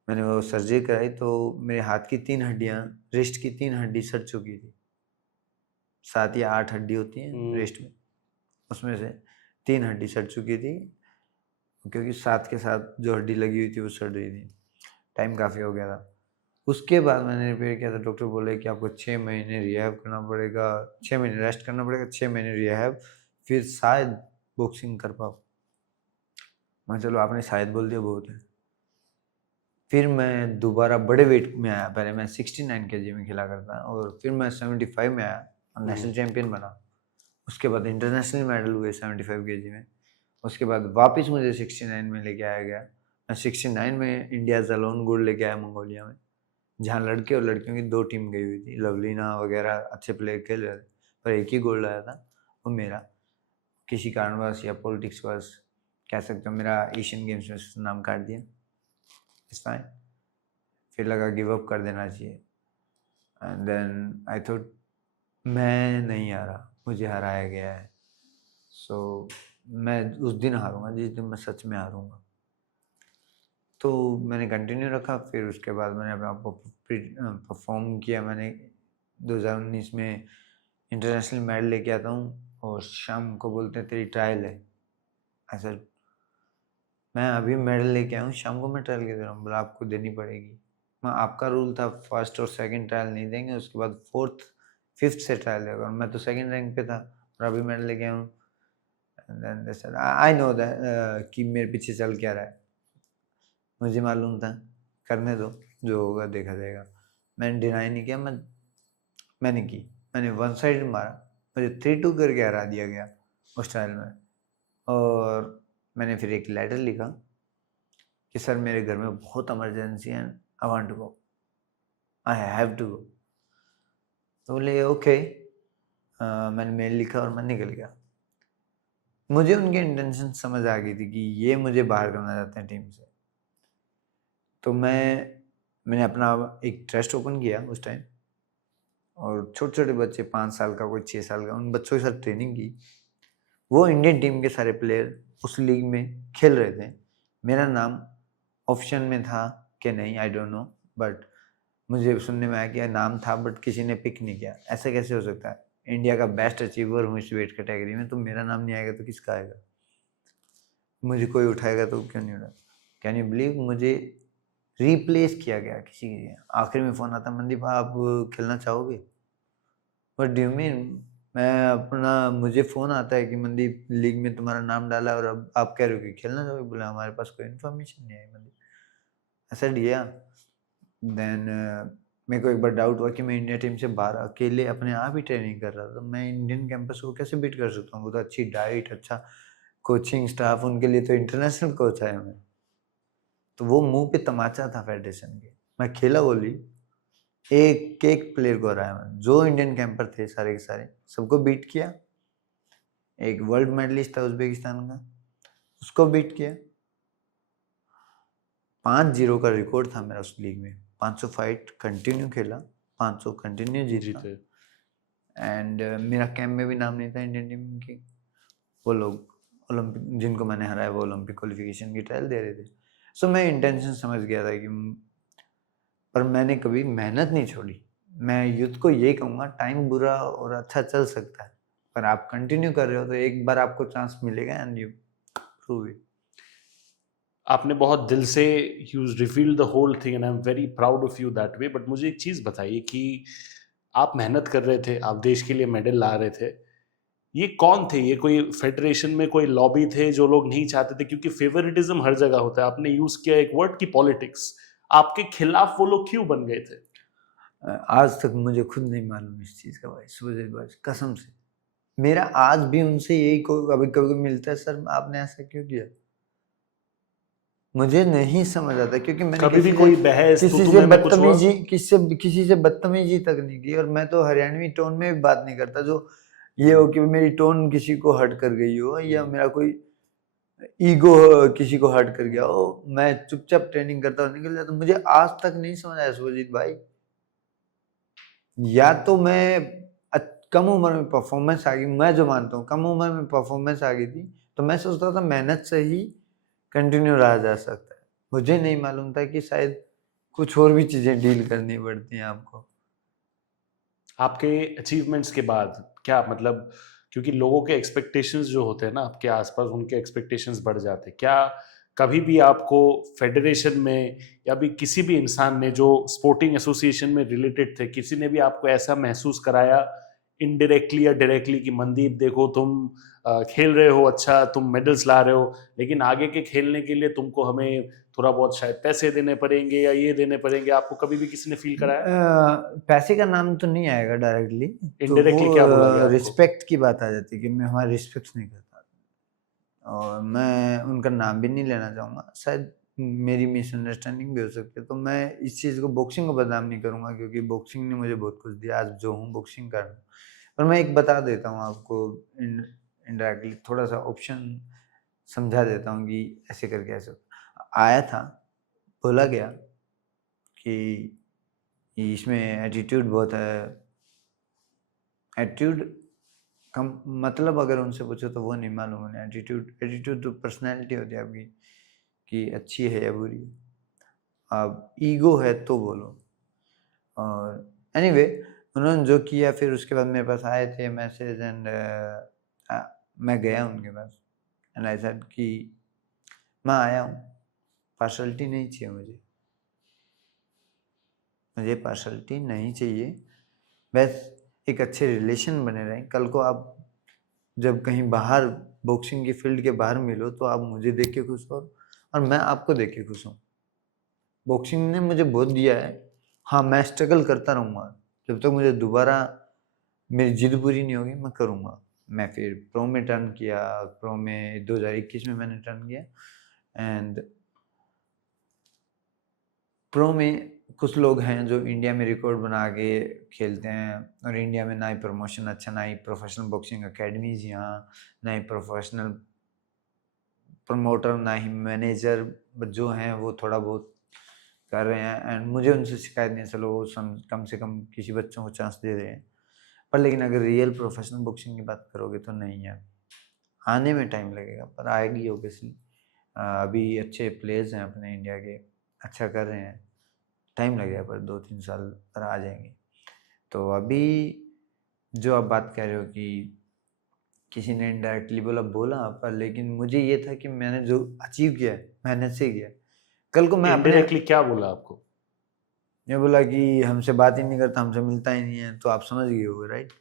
मैंने वो सर्जरी कराई तो मेरे हाथ की 3 हड्डियाँ, रिस्ट की 3 हड्डी सड़ चुकी थी। 7 या 8 हड्डी होती हैं रिस्ट में, उसमें से 3 हड्डी सड़ चुकी थी, क्योंकि 7 के साथ जो हड्डी लगी हुई थी वो सड़ रही थी। टाइम काफ़ी हो गया था। उसके बाद मैंने रिपेयर किया था। डॉक्टर बोले कि आपको 6 महीने रिहैब करना पड़ेगा, 6 महीने रेस्ट करना पड़ेगा, 6 महीने रिहैब, फिर शायद बॉक्सिंग कर पाओ। मैं चलो आपने शायद बोल दिया, बहुत है। फिर मैं दोबारा बड़े वेट में आया। पहले मैं 69 kg में खेला करता, और फिर मैं 75 में आया और नेशनल चैम्पियन बना। उसके बाद इंटरनेशनल मेडल हुए 75 kg में। उसके बाद वापस मुझे 69 में लेके आया गया। 69 में इंडिया अलोन गोल्ड लेके आया मंगोलिया में, जहाँ लड़के और लड़कियों की 2 टीम गई हुई थी। लवलीना वगैरह अच्छे प्लेयर खेल रहे थे, पर एक ही गोल्ड आया था, वो मेरा। किसी कारणवश या पॉलिटिक्स वश कह सकते हो मेरा एशियन गेम्स में से नाम काट दिया। It's fine. फिर लगा गिव अप कर देना चाहिए, एंड देन आई थॉट मैं नहीं हारा, मुझे हराया गया है। सो मैं उस दिन हारूंगा जिस दिन मैं सच में हारूंगा। तो मैंने कंटिन्यू रखा। फिर उसके बाद मैंने अपना परफॉर्म किया। मैंने 2019 में इंटरनेशनल मेडल लेके आता हूँ और शाम को बोलते हैं तेरी ट्रायल है। ऐसा मैं अभी मेडल लेके आया हूँ, शाम को मैं ट्रायल के दे रहा हूँ। बोला आपको देनी पड़ेगी। मैं आपका रूल था फर्स्ट और सेकंड ट्रायल नहीं देंगे, उसके बाद फोर्थ फिफ्थ से ट्रायल देगा। और मैं तो सेकंड रैंक पे था और अभी मेडल लेके आया हूँ। आई नो दैट कि मेरे पीछे चल क्या रहा है, मुझे मालूम था। करने दो, जो होगा देखा जाएगा। मैंने डिनाई नहीं किया, मैंने वन साइड मारा, मुझे 3-2 करके हरा दिया गया उस ट्रायल में। और मैंने फिर एक लेटर लिखा कि सर मेरे घर में बहुत इमरजेंसी है, I want to go, I have to go. तो बोले ओके। मैंने मेल लिखा और मैं निकल गया। मुझे उनके इंटेंशन समझ आ गई थी कि ये मुझे बाहर करना चाहते हैं टीम से। तो मैंने अपना एक ट्रस्ट ओपन किया उस टाइम, और छोटे छोटे बच्चे 5 साल का, कोई 6 साल का, उन बच्चों के साथ ट्रेनिंग की। वो इंडियन टीम के सारे प्लेयर उस लीग में खेल रहे थे। मेरा नाम ऑप्शन में था कि नहीं, आई डोंट नो, बट मुझे सुनने में आया कि नाम था बट किसी ने पिक नहीं किया। ऐसा कैसे हो सकता है? इंडिया का बेस्ट अचीवर हूँ इस वेट कैटेगरी में, तो मेरा नाम नहीं आएगा तो किसका आएगा? मुझे कोई उठाएगा तो क्यों नहीं उठाएगा? कैन यू बिलीव, मुझे रिप्लेस किया गया किसी के। आखिर में फ़ोन आता, मनदीप आप खेलना चाहोगे? What do you mean? मैं अपना, मुझे फ़ोन आता है कि मनदीप लीग में तुम्हारा नाम डाला और अब आप कह रहे हो कि खेलना चाहोगे? बोला हमारे पास कोई इन्फॉर्मेशन नहीं आई मनदीप। ऐसा दिया। देन मेरे को एक बार डाउट हुआ कि मैं इंडिया टीम से बाहर अकेले अपने आप ही ट्रेनिंग कर रहा था, तो मैं इंडियन कैंपस को कैसे बीट कर सकता हूँ? वो तो अच्छी डाइट, अच्छा कोचिंग स्टाफ, उनके लिए तो इंटरनेशनल कोच है मैं। तो वो मुंह पे तमाचा था फेडरेशन के। मैं खेला बोली, एक एक प्लेयर को हराया मैं, जो इंडियन कैंपर थे सारे के सारे, सबको बीट किया। एक वर्ल्ड मेडलिस्ट था उज्बेकिस्तान का, उसको बीट किया। 5-0 का रिकॉर्ड था मेरा उस लीग में। 500 फाइट कंटिन्यू खेला, 500 कंटिन्यू जीता। एंड मेरा कैंप में भी नाम नहीं था इंडियन टीम की। वो लोग ओलंपिक, जिनको मैंने हराया, वो ओलंपिक क्वालिफिकेशन की ट्रायल दे रहे थे। सो मैं इंटेंशन समझ गया था कि, पर मैंने कभी मेहनत नहीं छोड़ी। मैं यूथ को ये कहूँगा, टाइम बुरा और अच्छा चल सकता है, पर आप कंटिन्यू कर रहे हो तो एक बार आपको चांस मिलेगा एंड यू प्रूव इट। आपने बहुत दिल से you reveal the whole thing and I am very proud of you that way. But मुझे एक चीज़ बताइए कि आप मेहनत कर रहे थे, आप देश के लिए मेडल ला रहे थे, ये कौन थे? ये कोई फेडरेशन में कोई लॉबी थे जो लोग नहीं चाहते थे? क्योंकि फेवरिटिज्म हर जगह होता है। आपने यूज किया एक वर्ड की पॉलिटिक्स, आपके खिलाफ वो लोग क्यों बन गए थे? आज तक मुझे खुद नहीं मालूम इस चीज़ का भाई, सुबह भाई कसम से। मेरा आज भी उनसे यही कभी कभी मिलता है, सर आपने ऐसा क्यों किया? मुझे नहीं समझ आता, क्योंकि मैंने कभी भी कोई बहस किसी से बदतमीजी, किसी से बदतमीजी तक नहीं की। और मैं तो हरियाणवी टोन में भी बात नहीं करता, जो ये हो कि मेरी टोन किसी को हर्ट कर गई हो या मेरा कोई ईगो किसी को हर्ट कर गया हो। मैं चुपचाप ट्रेनिंग करता और निकल जाता। मुझे आज तक नहीं समझ आया सुजीत भाई, या तो मैं कम उम्र में परफॉर्मेंस आ गई, मैं जो मानता हूँ कम उम्र में परफॉर्मेंस आ गई थी, तो मैं सोचता था मेहनत से ही कंटिन्यू रहा जा सकता है। मुझे नहीं मालूम था कि शायद कुछ और भी चीजें डील करनी पड़ती हैं आपको। आपके अचीवमेंट्स के बाद क्या मतलब, क्योंकि लोगों के एक्सपेक्टेशंस जो होते हैं ना आपके आसपास, उनके एक्सपेक्टेशंस बढ़ जाते हैं। क्या कभी भी आपको फेडरेशन में या भी किसी भी इंसान ने जो स्पोर्टिंग एसोसिएशन में रिलेटेड थे, किसी ने भी आपको ऐसा महसूस कराया इनडायरेक्टली या डायरेक्टली कि मनदीप देखो तुम खेल रहे हो, अच्छा तुम मेडल्स ला रहे हो, लेकिन आगे के खेलने के लिए तुमको हमें थोड़ा बहुत शायद पैसे देने पड़ेंगे या ये देने पड़ेंगे? आपको कभी भी किसी ने फील कराया? पैसे का नाम तो नहीं आएगा डायरेक्टली, तो इनडायरेक्टली क्या बोला गया वो आपको? रिस्पेक्ट की बात आ जाती है कि मैं हमारी रिस्पेक्ट नहीं करता, और मैं उनका नाम भी नहीं लेना चाहूँगा। शायद मेरी मिसअंडरस्टैंडिंग भी हो सकती है, तो मैं इस चीज़ को बॉक्सिंग को बदनाम नहीं करूँगा, क्योंकि बॉक्सिंग ने मुझे बहुत कुछ दिया, आज जो हूँ बॉक्सिंग कर रहा हूँ। पर मैं एक बता देता हूँ आपको, इनडायरेक्टली थोड़ा सा ऑप्शन समझा देता हूँ कि ऐसे करके ऐसे आया था, बोला गया कि इसमें एटीट्यूड बहुत है। एटीट्यूड का मतलब अगर उनसे पूछो तो वो नहीं मालूम उन्हें। एटीट्यूड तो पर्सनैलिटी होती है आपकी कि अच्छी है या बुरी। अब ईगो है तो बोलो। और एनीवे उन्होंने जो किया, फिर उसके बाद मेरे पास आए थे मैसेज एंड मैं गया उनके पास एंड आई सेड कि मैं आया हूँ, पार्शलिटी नहीं चाहिए मुझे पार्शलिटी नहीं चाहिए, बस एक अच्छे रिलेशन बने रहें। कल को आप जब कहीं बाहर बॉक्सिंग की फील्ड के बाहर मिलो तो आप मुझे देख के खुश हो और मैं आपको देख के खुश हूँ। बॉक्सिंग ने मुझे बहुत दिया है। हाँ, मैं स्ट्रगल करता रहूँगा जब तक मुझे दोबारा मेरी जिद पूरी नहीं होगी, मैं करूँगा। मैं फिर प्रो में टर्न किया, प्रो में 2021 में मैंने टर्न किया एंड प्रो में कुछ लोग हैं जो इंडिया में रिकॉर्ड बना के खेलते हैं, और इंडिया में ना ही प्रमोशन अच्छा, ना ही प्रोफेशनल बॉक्सिंग अकेडमीज यहाँ, ना ही प्रोफेशनल प्रमोटर, ना ही मैनेजर जो हैं वो थोड़ा बहुत कर रहे हैं। एंड मुझे उनसे शिकायत नहीं, चलो वो कम से कम किसी बच्चों को चांस दे रहे हैं। पर लेकिन अगर रियल प्रोफेशनल बॉक्सिंग की बात करोगे तो नहीं है, आने में टाइम लगेगा, पर आएगी ओबियसली। अभी अच्छे प्लेयर्स हैं अपने इंडिया के, अच्छा कर रहे हैं, टाइम लगेगा पर 2-3 साल पर आ जाएंगे। तो अभी जो आप बात कह रहे हो कि किसी ने इनडायरेक्टली बोला, पर लेकिन मुझे ये था कि मैंने जो अचीव किया है मेहनत से किया है। कल को मैं अपने इनडायरेक्टली क्या बोला आपको? ये बोला कि हमसे बात ही नहीं करता, हमसे मिलता ही नहीं है, तो आप समझ गए हो राइट।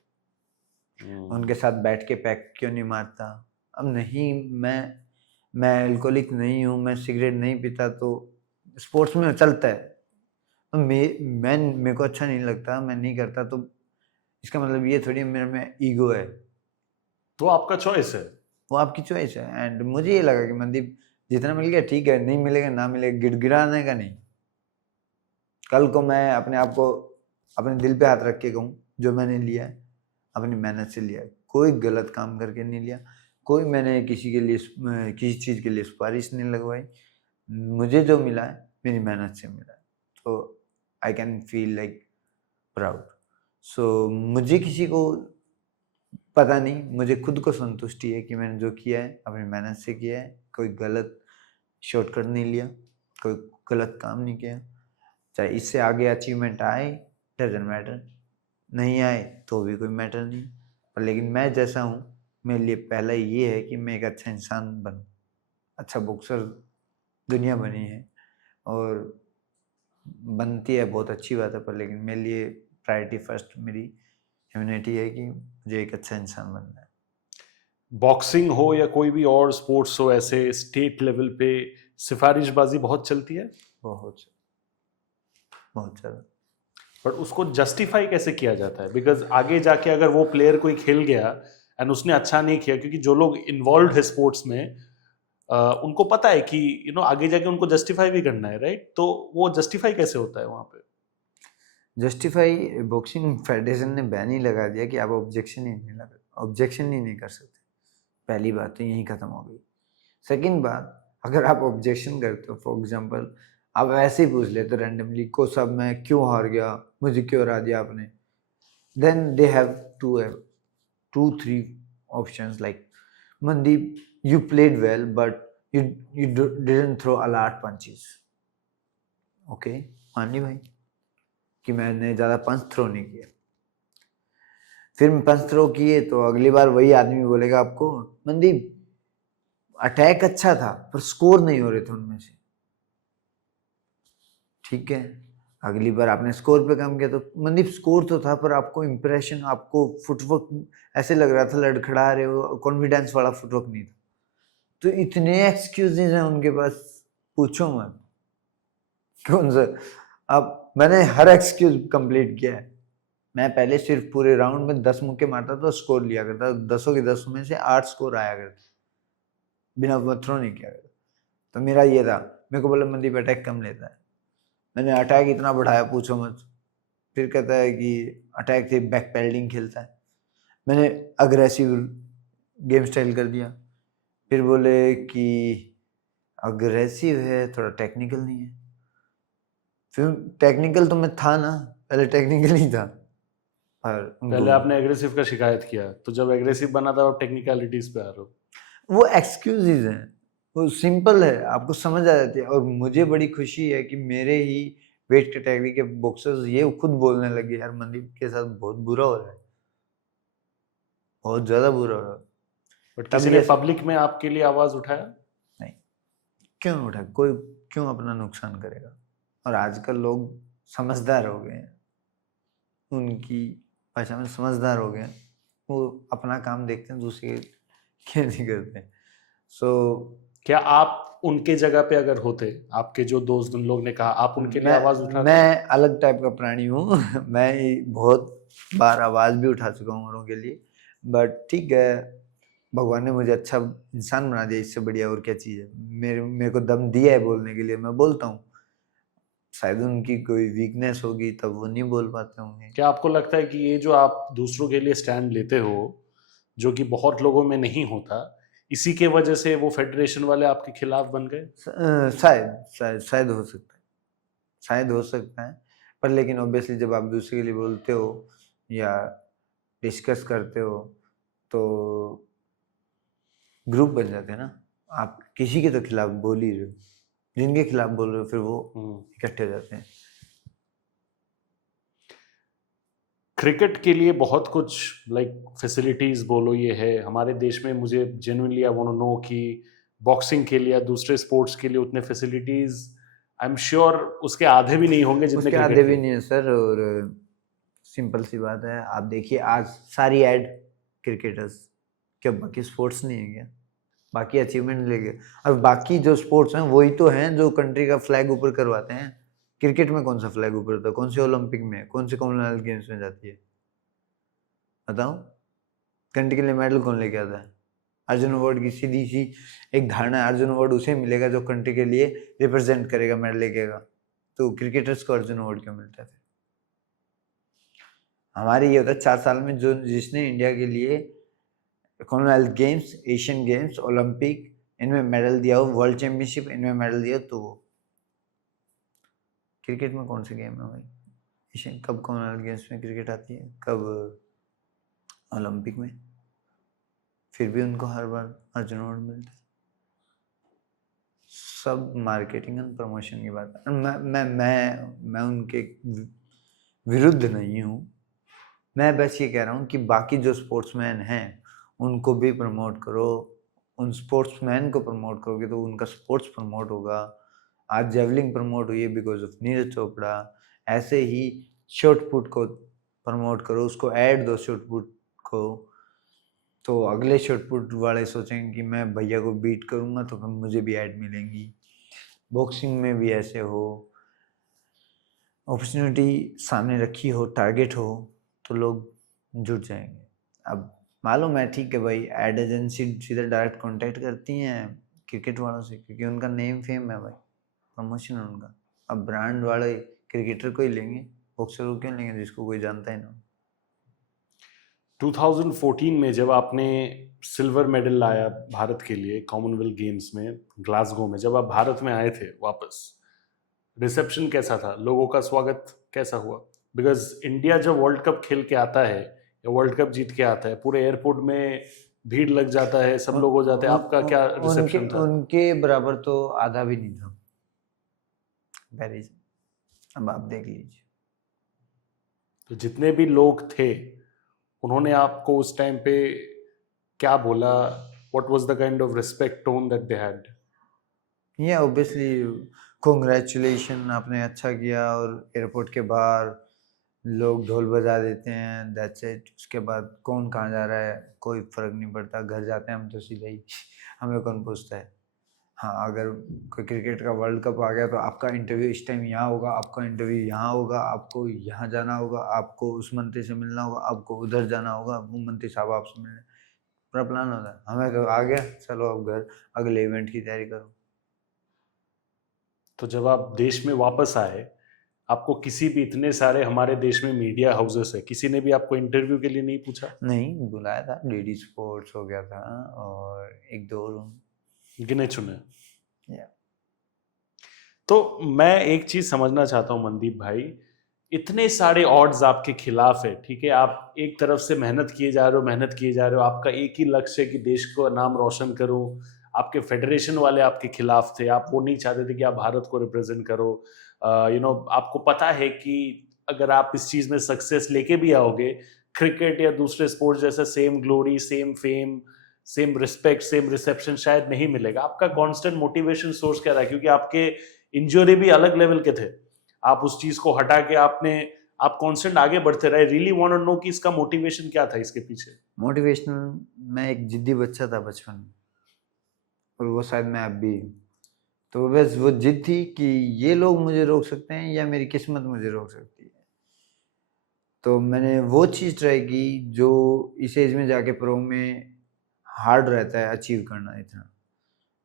उनके साथ बैठ के पैक क्यों नहीं मारता। अब नहीं, मैं अल्कोहलिक नहीं हूँ, मैं सिगरेट नहीं पीता, तो स्पोर्ट्स में चलता है। मेरे को अच्छा नहीं लगता, मैं नहीं करता, तो इसका मतलब ये थोड़ी मेरे में ईगो है। तो आपका चॉइस है, वो आपकी चॉइस है। एंड मुझे ये लगा कि मनदीप जितना मिल गया ठीक है, नहीं मिलेगा ना मिलेगा, गिड़गिड़ाने का नहीं। कल को मैं अपने आप को अपने दिल पे हाथ रख के कहूँ जो मैंने लिया है अपनी मेहनत से लिया, कोई गलत काम करके नहीं लिया, कोई मैंने किसी के लिए किसी चीज़ के लिए सिफारिश नहीं लगवाई। मुझे जो मिला है मेरी मेहनत से मिला है, तो I can feel like proud. So मुझे किसी को पता नहीं, मुझे खुद को संतुष्टि है कि मैंने जो किया है अपनी मेहनत से किया है, कोई गलत शॉर्टकट नहीं लिया, कोई गलत काम नहीं किया। चाहे इससे आगे अचीवमेंट आए डजंट मैटर, नहीं आए तो भी कोई मैटर नहीं, पर लेकिन मैं जैसा हूँ मेरे लिए पहला ये है कि मैं एक अच्छा इंसान बनूँ। अच्छा बॉक्सर दुनिया बनी है और बनती है, बहुत अच्छी बात है, पर लेकिन मेरे लिए प्रायोरिटी फर्स्ट मेरी ह्यूमैनिटी है कि मुझे एक अच्छा इंसान बनना है। बॉक्सिंग हो या कोई भी और स्पोर्ट्स हो, ऐसे स्टेट लेवल पे सिफारिशबाजी बहुत चलती है, बहुत बहुत ज़्यादा। बट उसको जस्टिफाई कैसे किया जाता है? बिकॉज आगे जाके अगर वो प्लेयर कोई खेल गया एंड उसने अच्छा नहीं किया, क्योंकि जो लोग इन्वॉल्व है स्पोर्ट्स में उनको पता है कि आगे जाके उनको जस्टिफाई भी करना है, राइट? तो वो जस्टिफाई कैसे होता है वहां पे? जस्टिफाई बॉक्सिंग फेडरेशन ने बैन ही लगा दिया कि आप ऑब्जेक्शन ही नहीं कर सकते। पहली बात तो यही खत्म हो गई। सेकंड बात, अगर आप ऑब्जेक्शन करते हो, फॉर एग्जांपल आप ऐसे ही पूछ लेते रैंडमली को सब मैं क्यों हार गया, मुझे क्यों हरा दिया आपने, then they have two three options like Mandeep you played well but you didn't throw a lot punches. Okay, मान ली भाई कि मैंने ज़्यादा पंच थ्रो नहीं किया। फिर मैं पंच थ्रो किए तो अगली बार वही आदमी बोलेगा आपको मनदीप अटैक अच्छा था पर स्कोर नहीं हो रहे थे उनमें से। ठीक है, अगली बार आपने स्कोर पे काम किया तो मनदीप स्कोर तो था पर आपको इंप्रेशन, आपको फुटवर्क ऐसे लग रहा था लड़खड़ा रहे हो, कॉन्फिडेंस वाला फुटवर्क नहीं था। तो इतने एक्सक्यूजेज हैं उनके पास, पूछो मत कौन सा। अब मैंने हर एक्सक्यूज कंप्लीट किया है। मैं पहले सिर्फ पूरे राउंड में 10 मुक्के मारता था, स्कोर लिया करता, 10 के 10 में से 8 स्कोर आया करता, बिना थ्रो नहीं किया करता। तो मेरा ये था मेरे को बोला मनदीप अटैक कम लेता है। मैंने अटैक इतना बढ़ाया पूछो मत। फिर कहता है कि अटैक से बैक पैडलिंग खेलता है। मैंने अग्रेसिव गेम स्टाइल कर दिया। फिर बोले कि अग्रेसिव है, थोड़ा टेक्निकल नहीं है। फिर टेक्निकल तो मैं था ना, पहले टेक्निकल ही था। और पहले आपने एग्रेसिव का शिकायत किया, तो जब एग्रेसिव बना था आप टेक्निकलिटीज पे आ रहे हो। वो एक्सक्यूजेज हैं, वो सिंपल है, आपको समझ आ जाती है। और मुझे बड़ी खुशी है कि मेरे ही वेट कैटेगरी के बॉक्सर्स ये खुद बोलने लगे यार मनदीप के साथ बहुत बुरा हो रहा है, बहुत ज्यादा बुरा हो रहा है। बट तब किसी ने ये पब्लिक में आपके लिए आवाज उठाया? नहीं, क्यों उठा, कोई क्यों अपना नुकसान करेगा। और आजकल लोग समझदार हो गए हैं, उनकी भाषा में समझदार हो गए हैं, वो अपना काम देखते हैं, दूसरे के नहीं करते। सो क्या आप उनके जगह पे अगर होते, आपके जो दोस्त उन लोग ने कहा, आप उनके लिए आवाज उठाते? मैं अलग टाइप का प्राणी हूँ मैं बहुत बार आवाज भी उठा चुका हूँ औरों के लिए, बट ठीक है, भगवान ने मुझे अच्छा इंसान बना दिया, इससे बढ़िया और क्या चीज़ है। मेरे को दम दिया है बोलने के लिए, मैं बोलता हूँ। शायद उनकी कोई वीकनेस होगी तब वो नहीं बोल पाते होंगे। क्या आपको लगता है कि ये जो आप दूसरों के लिए स्टैंड लेते हो, जो कि बहुत लोगों में नहीं होता, इसी के वजह से वो फेडरेशन वाले आपके खिलाफ बन गए? शायद हो सकता है, शायद हो सकता है। पर लेकिन ऑब्वियसली जब आप दूसरे के लिए बोलते हो या डिस्कस करते हो तो ग्रुप बन जाते हैं ना। आप किसी के तो खिलाफ बोल ही रहे हो, जिनके खिलाफ बोल रहे हो फिर वो इकट्ठे हो जाते हैं। क्रिकेट के लिए बहुत कुछ लाइक फैसिलिटीज बोलो ये है हमारे देश में। मुझे genuinely I want to know कि बॉक्सिंग के लिए या दूसरे स्पोर्ट्स के लिए उतने फैसिलिटीज आई एम श्योर उसके आधे भी नहीं होंगे जितने उसके क्रिकेट आधे के। भी नहीं है सर। और सिंपल सी बात है, आप देखिए आज सारी ऐड क्रिकेटर्स, क्या बाकी स्पोर्ट्स नहीं है क्या? बाकी अचीवमेंट लेके, और बाकी जो स्पोर्ट्स हैं वही तो हैं जो कंट्री का फ्लैग ऊपर करवाते हैं। क्रिकेट में कौन सा फ्लैग ऊपर होता है? कौन से ओलंपिक में, कौन से कॉमनवेल्थ गेम्स में जाती है? बताओ, कंट्री के लिए मेडल कौन लेके आता है? अर्जुन अवार्ड की सीधी सी एक धारणा है, अर्जुन अवार्ड उसे मिलेगा जो कंट्री के लिए रिप्रेजेंट करेगा, मेडल लेके आएगा। तो क्रिकेटर्स को अर्जुन अवार्ड क्यों मिलता है फिर? हमारे ये होता है 4 साल में जो जिसने इंडिया के लिए Commonwealth games, Asian games, Olympic इनमें मेडल दिया हो, वर्ल्ड चैंपियनशिप इनमें मेडल दिया, तो वो क्रिकेट में कौन से गेम है भाई? एशियन कब कॉमनवेल्थ गेम्स में क्रिकेट आती है, कब ओलंपिक में? फिर भी उनको हर बार अर्जुन अवार्ड मिलता है। सब मार्केटिंग एंड प्रमोशन की बात है। मैं उनके विरुद्ध नहीं हूँ। मैं बस ये कह रहा हूँ कि बाकी जो स्पोर्ट्समैन हैं उनको भी प्रमोट करो। उन स्पोर्ट्समैन को प्रमोट करोगे तो उनका स्पोर्ट्स प्रमोट होगा। आज जेवलिंग प्रमोट हुई है बिकॉज ऑफ नीरज चोपड़ा। ऐसे ही शॉट पुट को प्रमोट करो, उसको ऐड दो शॉट पुट को, तो अगले शॉट पुट वाले सोचेंगे कि मैं भैया को बीट करूँगा तो फिर मुझे भी ऐड मिलेंगी। बॉक्सिंग में भी ऐसे हो, अपॉर्चुनिटी सामने रखी हो, टारगेट हो, तो लोग जुट जाएंगे। अब मालूम है, ठीक है भाई, एड एजेंसी सीधे डायरेक्ट कांटेक्ट करती हैं क्रिकेट वालों से क्योंकि उनका नेम फेम है भाई, प्रमोशन है उनका। अब ब्रांड वाले क्रिकेटर को ही लेंगे, बॉक्सर को क्यों लेंगे जिसको कोई जानता ही ना। 2014 में जब आपने सिल्वर मेडल लाया भारत के लिए कॉमनवेल्थ गेम्स में ग्लासगो में, जब आप भारत में आए थे वापस, रिसेप्शन कैसा था? लोगों का स्वागत कैसा हुआ? बिकॉज इंडिया जब वर्ल्ड कप खेल के आता है या वर्ल्ड कप जीत के आता है, पूरे एयरपोर्ट में भीड़ लग जाता है, सब लोग हो जाते हैं। आपका क्या रिसेप्शन था? उनके बराबर तो आधा भी नहीं था पहले। अब आप देख लीजिए, तो जितने भी लोग थे उन्होंने आपको उस टाइम पे क्या बोला? What was the kind of respect tone that they had? ये ऑब्वियसली कॉन्ग्रेचुलेशन, आपने अच्छा किया। और एयरपोर्ट के बाहर लोग ढोल बजा देते हैं, दैट्स इट। उसके बाद कौन कहाँ जा रहा है कोई फर्क नहीं पड़ता, घर जाते हैं हम तो सीधा ही हमें कौन पूछता है। हाँ, अगर कोई क्रिकेट का वर्ल्ड कप आ गया तो आपका इंटरव्यू इस टाइम यहाँ होगा, आपका इंटरव्यू यहाँ होगा, आपको यहाँ जाना होगा, आपको उस मंत्री से मिलना होगा, आपको उधर जाना होगा, वो मंत्री साहब आपसे मिलने, पूरा प्लान होता है। हमें तो आ गया, चलो अब घर, अगले इवेंट की तैयारी करो। तो जब आप देश में वापस आए, आपको किसी भी, इतने सारे हमारे देश में मीडिया हाउसेस है, किसी ने भी आपको इंटरव्यू के लिए नहीं पूछा? नहीं, बुलाया था, डीडी स्पोर्ट्स हो गया था और एक दो रूम गिने चुने। या तो मैं एक चीज समझना चाहता हूँ मनदीप भाई, इतने सारे ऑड्स आपके खिलाफ है, ठीक है, आप एक तरफ से मेहनत किए जा रहे हो, मेहनत किए जा रहे हो, आपका एक ही लक्ष्य है कि देश को नाम रोशन करो। आपके फेडरेशन वाले आपके खिलाफ थे, आप वो नहीं चाहते थे कि आप भारत को रिप्रेजेंट करो। आपको पता है कि अगर आप इस चीज में सक्सेस लेके भी आओगे, क्रिकेट या दूसरे स्पोर्ट्स जैसे same glory, same fame, same respect, same reception शायद नहीं मिलेगा। आपका कांस्टेंट मोटिवेशन सोर्स क्या रहा? क्योंकि आपके इंजरी भी अलग लेवल के थे, आप उस चीज को हटा के आप कांस्टेंट आगे बढ़ते रहे। रियली वांट टू नो कि इसका मोटिवेशन क्या था इसके पीछे? मोटिवेशनल, मैं एक जिद्दी बच्चा था बचपन में, और वो शायद मैं अब भी हूँ। तो बस वो जिद थी कि ये लोग मुझे रोक सकते हैं या मेरी किस्मत मुझे रोक सकती है। तो मैंने वो चीज़ ट्राई की जो इस एज में जाके प्रो में हार्ड रहता है अचीव करना। इतना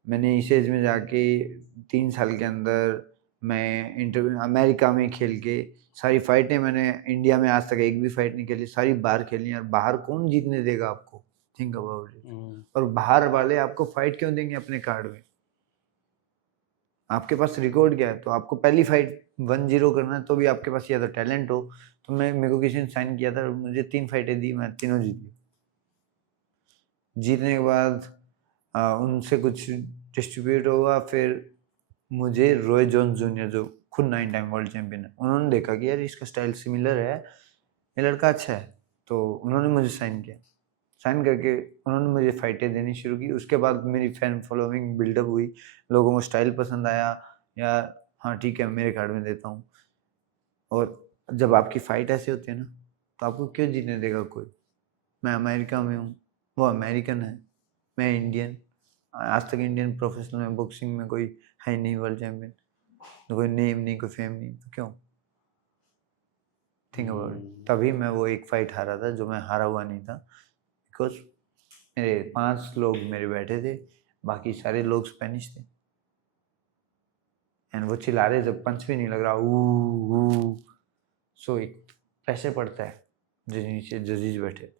मैंने इस एज में जाके 3 साल के अंदर मैं अमेरिका में खेल के सारी फाइटें, मैंने इंडिया में आज तक एक भी फाइट नहीं खेली, सारी बाहर खेली। और बाहर कौन जीतने देगा आपको? Think about it. और बाहर वाले आपको फाइट क्यों देंगे अपने कार्ड में? आपके पास रिकॉर्ड क्या है? तो आपको पहली फाइट 1-0 करना है, तो भी आपके पास या तो टैलेंट हो। तो मेरे को किसी ने साइन किया था, मुझे 3 फाइटें दी, मैं तीनों जीत गया। जीतने के बाद उनसे कुछ डिस्ट्रीब्यूट हुआ, फिर मुझे रॉय जोन्स जूनियर, जो खुद 9 टाइम वर्ल्ड चैंपियन है, उन्होंने देखा कि यार इसका स्टाइल सिमिलर है, ये लड़का अच्छा है, तो उन्होंने मुझे साइन किया। साइन करके उन्होंने मुझे फाइटें देनी शुरू की। उसके बाद मेरी फैन फॉलोइंग बिल्डअप हुई, लोगों को स्टाइल पसंद आया, या हाँ ठीक है मेरे कार्ड में देता हूँ। और जब आपकी फाइट ऐसे होती है ना, तो आपको क्यों जीतने देगा कोई? मैं अमेरिका में हूँ, वो अमेरिकन है, मैं इंडियन। आज तक इंडियन प्रोफेशनल में बॉक्सिंग में कोई है नहीं वर्ल्ड चैंपियन, तो कोई नेम नहीं, कोई फेम नहीं, तो क्यों? Think about it. तभी मैं वो एक फाइट हारा था जो मैं हारा हुआ नहीं था, बिकॉज मेरे 5 लोग मेरे बैठे थे, बाकी सारे लोग स्पेनिश थे। एंड वो चिल्ला रहे जब पंच भी नहीं लग रहा, ऊ। सो एक प्रेशर पड़ता है जो नीचे जजेस बैठे थे।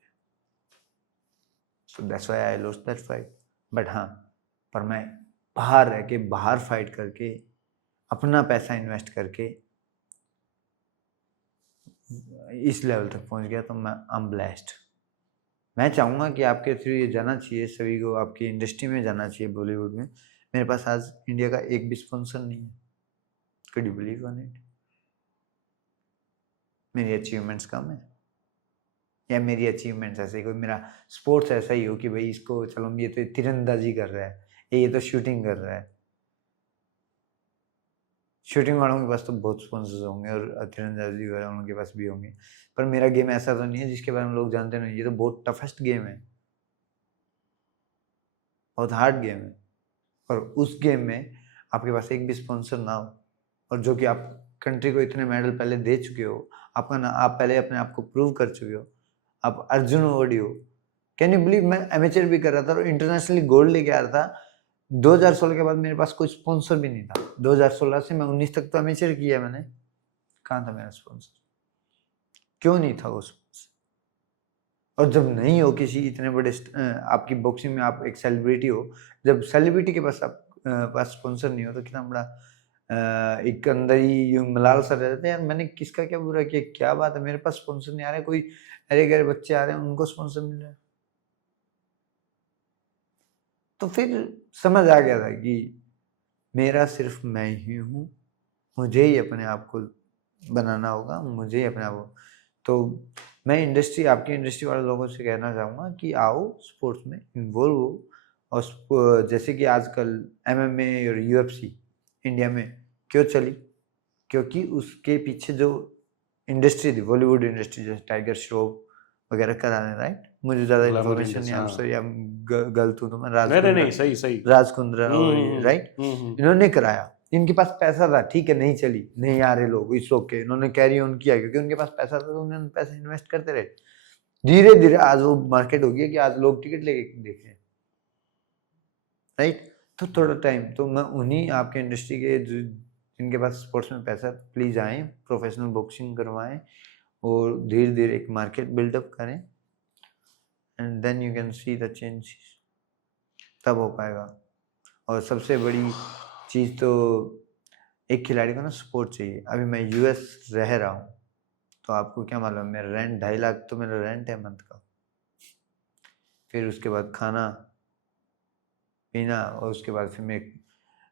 So that's why I lost that fight. But हाँ, पर मैं बाहर रह के, बाहर फाइट करके, अपना पैसा इन्वेस्ट करके इस लेवल तक पहुंच गया, तो मैं आई एम ब्लेस्ड। मैं चाहूँगा कि आपके थ्रू ये जाना चाहिए सभी को, आपकी इंडस्ट्री में जाना चाहिए बॉलीवुड में। मेरे पास आज इंडिया का एक भी स्पॉन्सर नहीं है। Could you believe on it? मेरी अचीवमेंट्स कम है, या मेरी अचीवमेंट्स ऐसे, कोई मेरा स्पोर्ट्स ऐसा ही हो कि भाई इसको चलो ये तो तीरंदाजी कर रहा है, ये तो शूटिंग कर रहा है। शूटिंग वालों के पास तो बहुत स्पॉन्सर्स होंगे और तीरंदाजी वालों के पास भी होंगे, पर मेरा गेम ऐसा तो नहीं है जिसके बारे में लोग जानते नहीं। ये तो बहुत टफेस्ट गेम है, बहुत हार्ड गेम है, और उस गेम में आपके पास एक भी स्पॉन्सर ना हो, और जो कि आप कंट्री को इतने मेडल पहले दे चुके हो, आप पहले अपने आप को प्रूव कर चुके हो, आप अर्जुन अवार्डी हो। कैन यू बिलीव, मैं एमेचर भी कर रहा था और इंटरनेशनली गोल्ड लेके आ रहा था। 2016 के बाद मेरे पास कोई स्पॉन्सर भी नहीं था। 2016 से मैं 19 तक तो एमेचर किया मैंने, कहाँ था मेरा स्पॉन्सर? क्यों नहीं था वो स्पॉन्सर? और जब नहीं हो किसी इतने बड़े आपकी बॉक्सिंग में आप एक सेलिब्रिटी हो, जब सेलिब्रिटी के पास स्पॉन्सर नहीं हो, तो कितना बड़ा एक अंदर ही मलाल सा रहता है, यार मैंने किसका क्या बुरा किया, क्या बात है मेरे पास स्पॉन्सर नहीं आ रहा है, कोई अरे गरे बच्चे आ रहे हैं उनको स्पॉन्सर मिल रहा है। तो फिर समझ आ गया था कि मेरा सिर्फ मैं ही हूँ, मुझे ही अपने आप को बनाना होगा, मुझे ही अपने आप को। तो मैं आपकी इंडस्ट्री वाले लोगों से कहना चाहूँगा कि आओ स्पोर्ट्स में इन्वॉल्व हो। और जैसे कि आजकल MMA और UFC इंडिया में क्यों चली, क्योंकि उसके पीछे जो इंडस्ट्री थी, बॉलीवुड इंडस्ट्री, जैसे टाइगर श्रॉफ वगैरह कराने, राइट? मुझे ज़्यादा इन्फॉर्मेशन नहीं, I'm sorry, गलत हूँ तो मैं राज कुंद्रा राइट, इन्होंने कराया, इनके पास पैसा था, ठीक है, नहीं चली, नहीं आ रहे लोग, इस ओके, इन्होंने कैरी ऑन किया क्योंकि उनके पास पैसा था, तो उन्होंने पैसा इन्वेस्ट करते रहे। धीरे धीरे आज वो मार्केट हो गया कि आज लोग टिकट लेके देखें, राइट? तो थोड़ा टाइम, तो मैं उन्हीं आपके इंडस्ट्री के जिनके पास स्पोर्ट्स में पैसा है प्लीज़ आएँ, प्रोफेशनल बॉक्सिंग करवाएं और धीरे धीरे एक मार्केट बिल्डअप करें, and then you can see the change, तब हो पाएगा। और सबसे बड़ी चीज़ तो एक खिलाड़ी को ना सपोर्ट चाहिए। अभी मैं यूएस रह रहा हूँ, तो आपको क्या मालूम, मेरा रेंट 2.5 लाख तो मेरा रेंट है मंथ का, फिर उसके बाद खाना पीना, और उसके बाद फिर मैं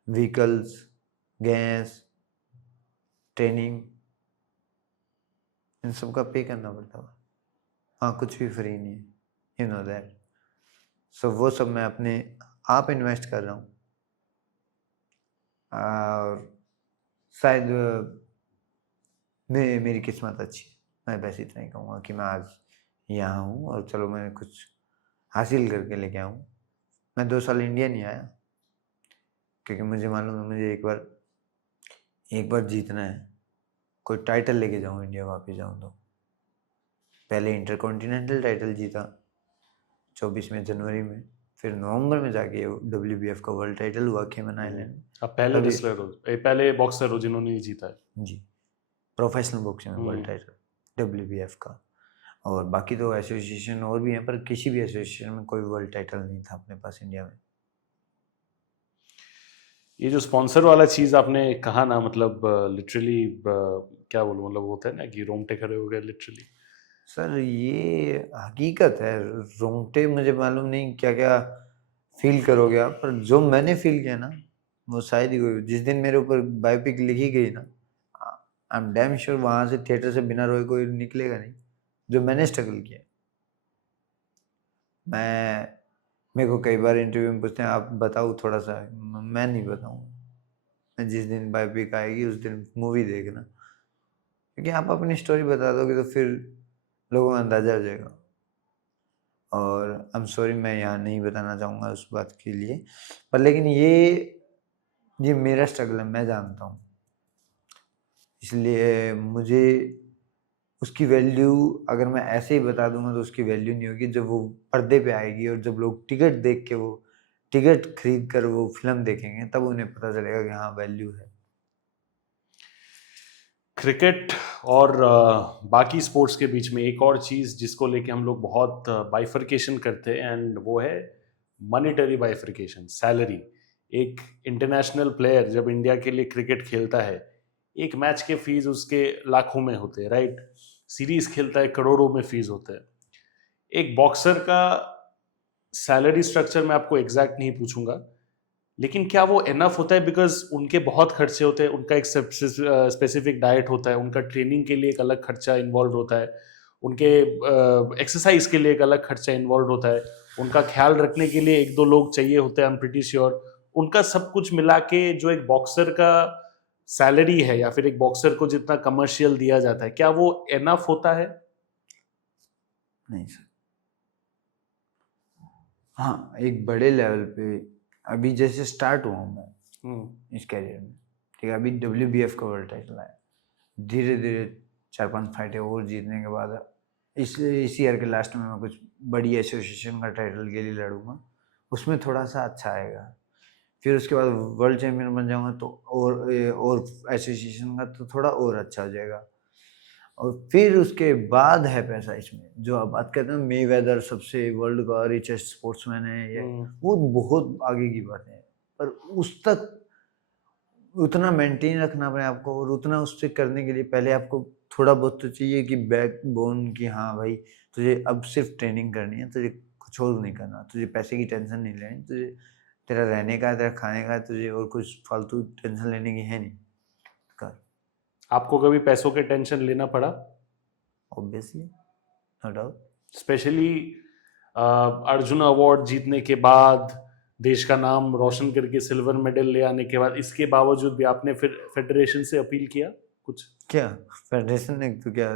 व्हीकल्स, गैस, ट्रेनिंग, इन सब का पे करना पड़ता है। हाँ, कुछ भी फ्री नहीं है, यू नो दैट। सो वो सब मैं अपने आप इन्वेस्ट कर रहा हूँ, और शायद मेरी किस्मत अच्छी है। मैं बस इतना ही कहूँगा कि मैं आज यहाँ हूँ और चलो मैंने कुछ हासिल करके लेके आऊँ। मैं 2 साल इंडिया नहीं आया क्योंकि मुझे मालूम है मुझे एक बार जीतना है, कोई टाइटल लेके जाऊँ इंडिया वापस जाऊँ तो। पहले इंटरकॉन्टिनेंटल टाइटल जीता 24 जनवरी में, फिर नवंबर में जाके WBF का वर्ल्ड टाइटल हुआ केमन आइलैंड। आप पहले रेसलर हो, पहले बॉक्सर हो जिन्होंने ये जीता है। जी, प्रोफेशनल बॉक्सिंग में वर्ल्ड टाइटल WBF का। और बाकी तो एसोसिएशन और भी हैं, पर किसी भी एसोसिएशन में कोई वर्ल्ड टाइटल नहीं था अपने पास इंडिया में। ये जो स्पॉन्सर वाला चीज आपने कहा ना, मतलब लिटरली क्या बोलूं, मतलब होता है ना कि रोंगटे खड़े हो गए लिटरली। सर ये हकीकत है, रोंगटे मुझे मालूम नहीं क्या क्या फील करोगे आप, पर जो मैंने फील किया ना वो शायद ही कोई, जिस दिन मेरे ऊपर बायोपिक लिखी गई ना, आई एम डैम श्योर वहाँ से थिएटर से बिना रोए कोई निकलेगा नहीं। जो मैंने स्ट्रगल किया, मेरे को कई बार इंटरव्यू में पूछते हैं आप बताओ थोड़ा सा, मैं नहीं बताऊँ। जिस दिन बायोपिक आएगी उस दिन मूवी देखना, क्योंकि आप अपनी स्टोरी बता दोगे तो फिर लोगों को अंदाजा हो जाएगा। और आई एम सॉरी, मैं यहाँ नहीं बताना चाहूँगा उस बात के लिए, पर लेकिन ये मेरा स्ट्रगल है, मैं जानता हूँ, इसलिए मुझे उसकी वैल्यू अगर मैं ऐसे ही बता दूंगा तो उसकी वैल्यू नहीं होगी। जब वो पर्दे पे आएगी और जब लोग टिकट देख के, वो टिकट खरीद कर वो फिल्म देखेंगे, तब उन्हें पता चलेगा कि हाँ वैल्यू है। क्रिकेट और बाकी स्पोर्ट्स के बीच में एक और चीज जिसको लेके हम लोग बहुत बाइफर्केशन करते हैं, एंड वो है मॉनेटरी बाइफर्केशन, सैलरी। एक इंटरनेशनल प्लेयर जब इंडिया के लिए क्रिकेट खेलता है, एक मैच के फीस उसके लाखों में होते हैं, राइट। सीरीज खेलता है, करोड़ों में फीस होते हैं। एक बॉक्सर का सैलरी स्ट्रक्चर मैं आपको एग्जैक्ट नहीं पूछूंगा, लेकिन क्या वो एनफ होता है? बिकॉज उनके बहुत खर्चे होते हैं, उनका एक स्पेसिफिक डाइट होता है, उनका ट्रेनिंग के लिए एक अलग खर्चा इन्वॉल्व होता है, उनके एक्सरसाइज के लिए एक अलग खर्चा इन्वॉल्व होता है, उनका ख्याल रखने के लिए 1-2 लोग चाहिए होते हैं, आई एम प्रीटी श्योर। उनका सब कुछ मिला के जो एक बॉक्सर का सैलरी है, या फिर एक बॉक्सर को जितना कमर्शियल दिया जाता है, क्या वो एनफ होता है? नहीं सर। हाँ, एक बड़े लेवल पे अभी जैसे स्टार्ट हुआ हूँ मैं इस कैरियर में, ठीक है। अभी WBF का वर्ल्ड टाइटल आया, धीरे धीरे 4-5 फाइटें और जीतने के बाद इस ईयर के लास्ट में मैं कुछ बड़ी एसोसिएशन का टाइटल के लिए लड़ूंगा, उसमें थोड़ा सा अच्छा आएगा। फिर उसके बाद वर्ल्ड चैम्पियन बन जाऊंगा तो और एसोसिएशन का तो थोड़ा और अच्छा हो जाएगा। और फिर उसके बाद है पैसा इसमें, जो आप बात करते हैं मेवेदर सबसे वर्ल्ड का रिचेस्ट स्पोर्ट्समैन है, ये वो बहुत आगे की बात है, पर उस तक उतना मेंटेन रखना अपने आपको, और उतना उससे करने के लिए पहले आपको थोड़ा बहुत तो चाहिए कि बैक बोन, की हाँ भाई तुझे अब सिर्फ ट्रेनिंग करनी है, तुझे कुछ और नहीं करना, तुझे पैसे की टेंशन नहीं लेनी, तुझे तेरा रहने का है, तेरा खाने का है, तुझे और कुछ फालतू टेंशन लेने की है नहीं, कर। आपको कभी पैसों के टेंशन लेना पड़ा? Obviously, no doubt. Specially Arjun award जीतने के बाद, देश का नाम रोशन करके सिल्वर मेडल ले आने के बाद, इसके बावजूद भी आपने फिर फेडरेशन से अपील किया कुछ? क्या फेडरेशन ने तो क्या,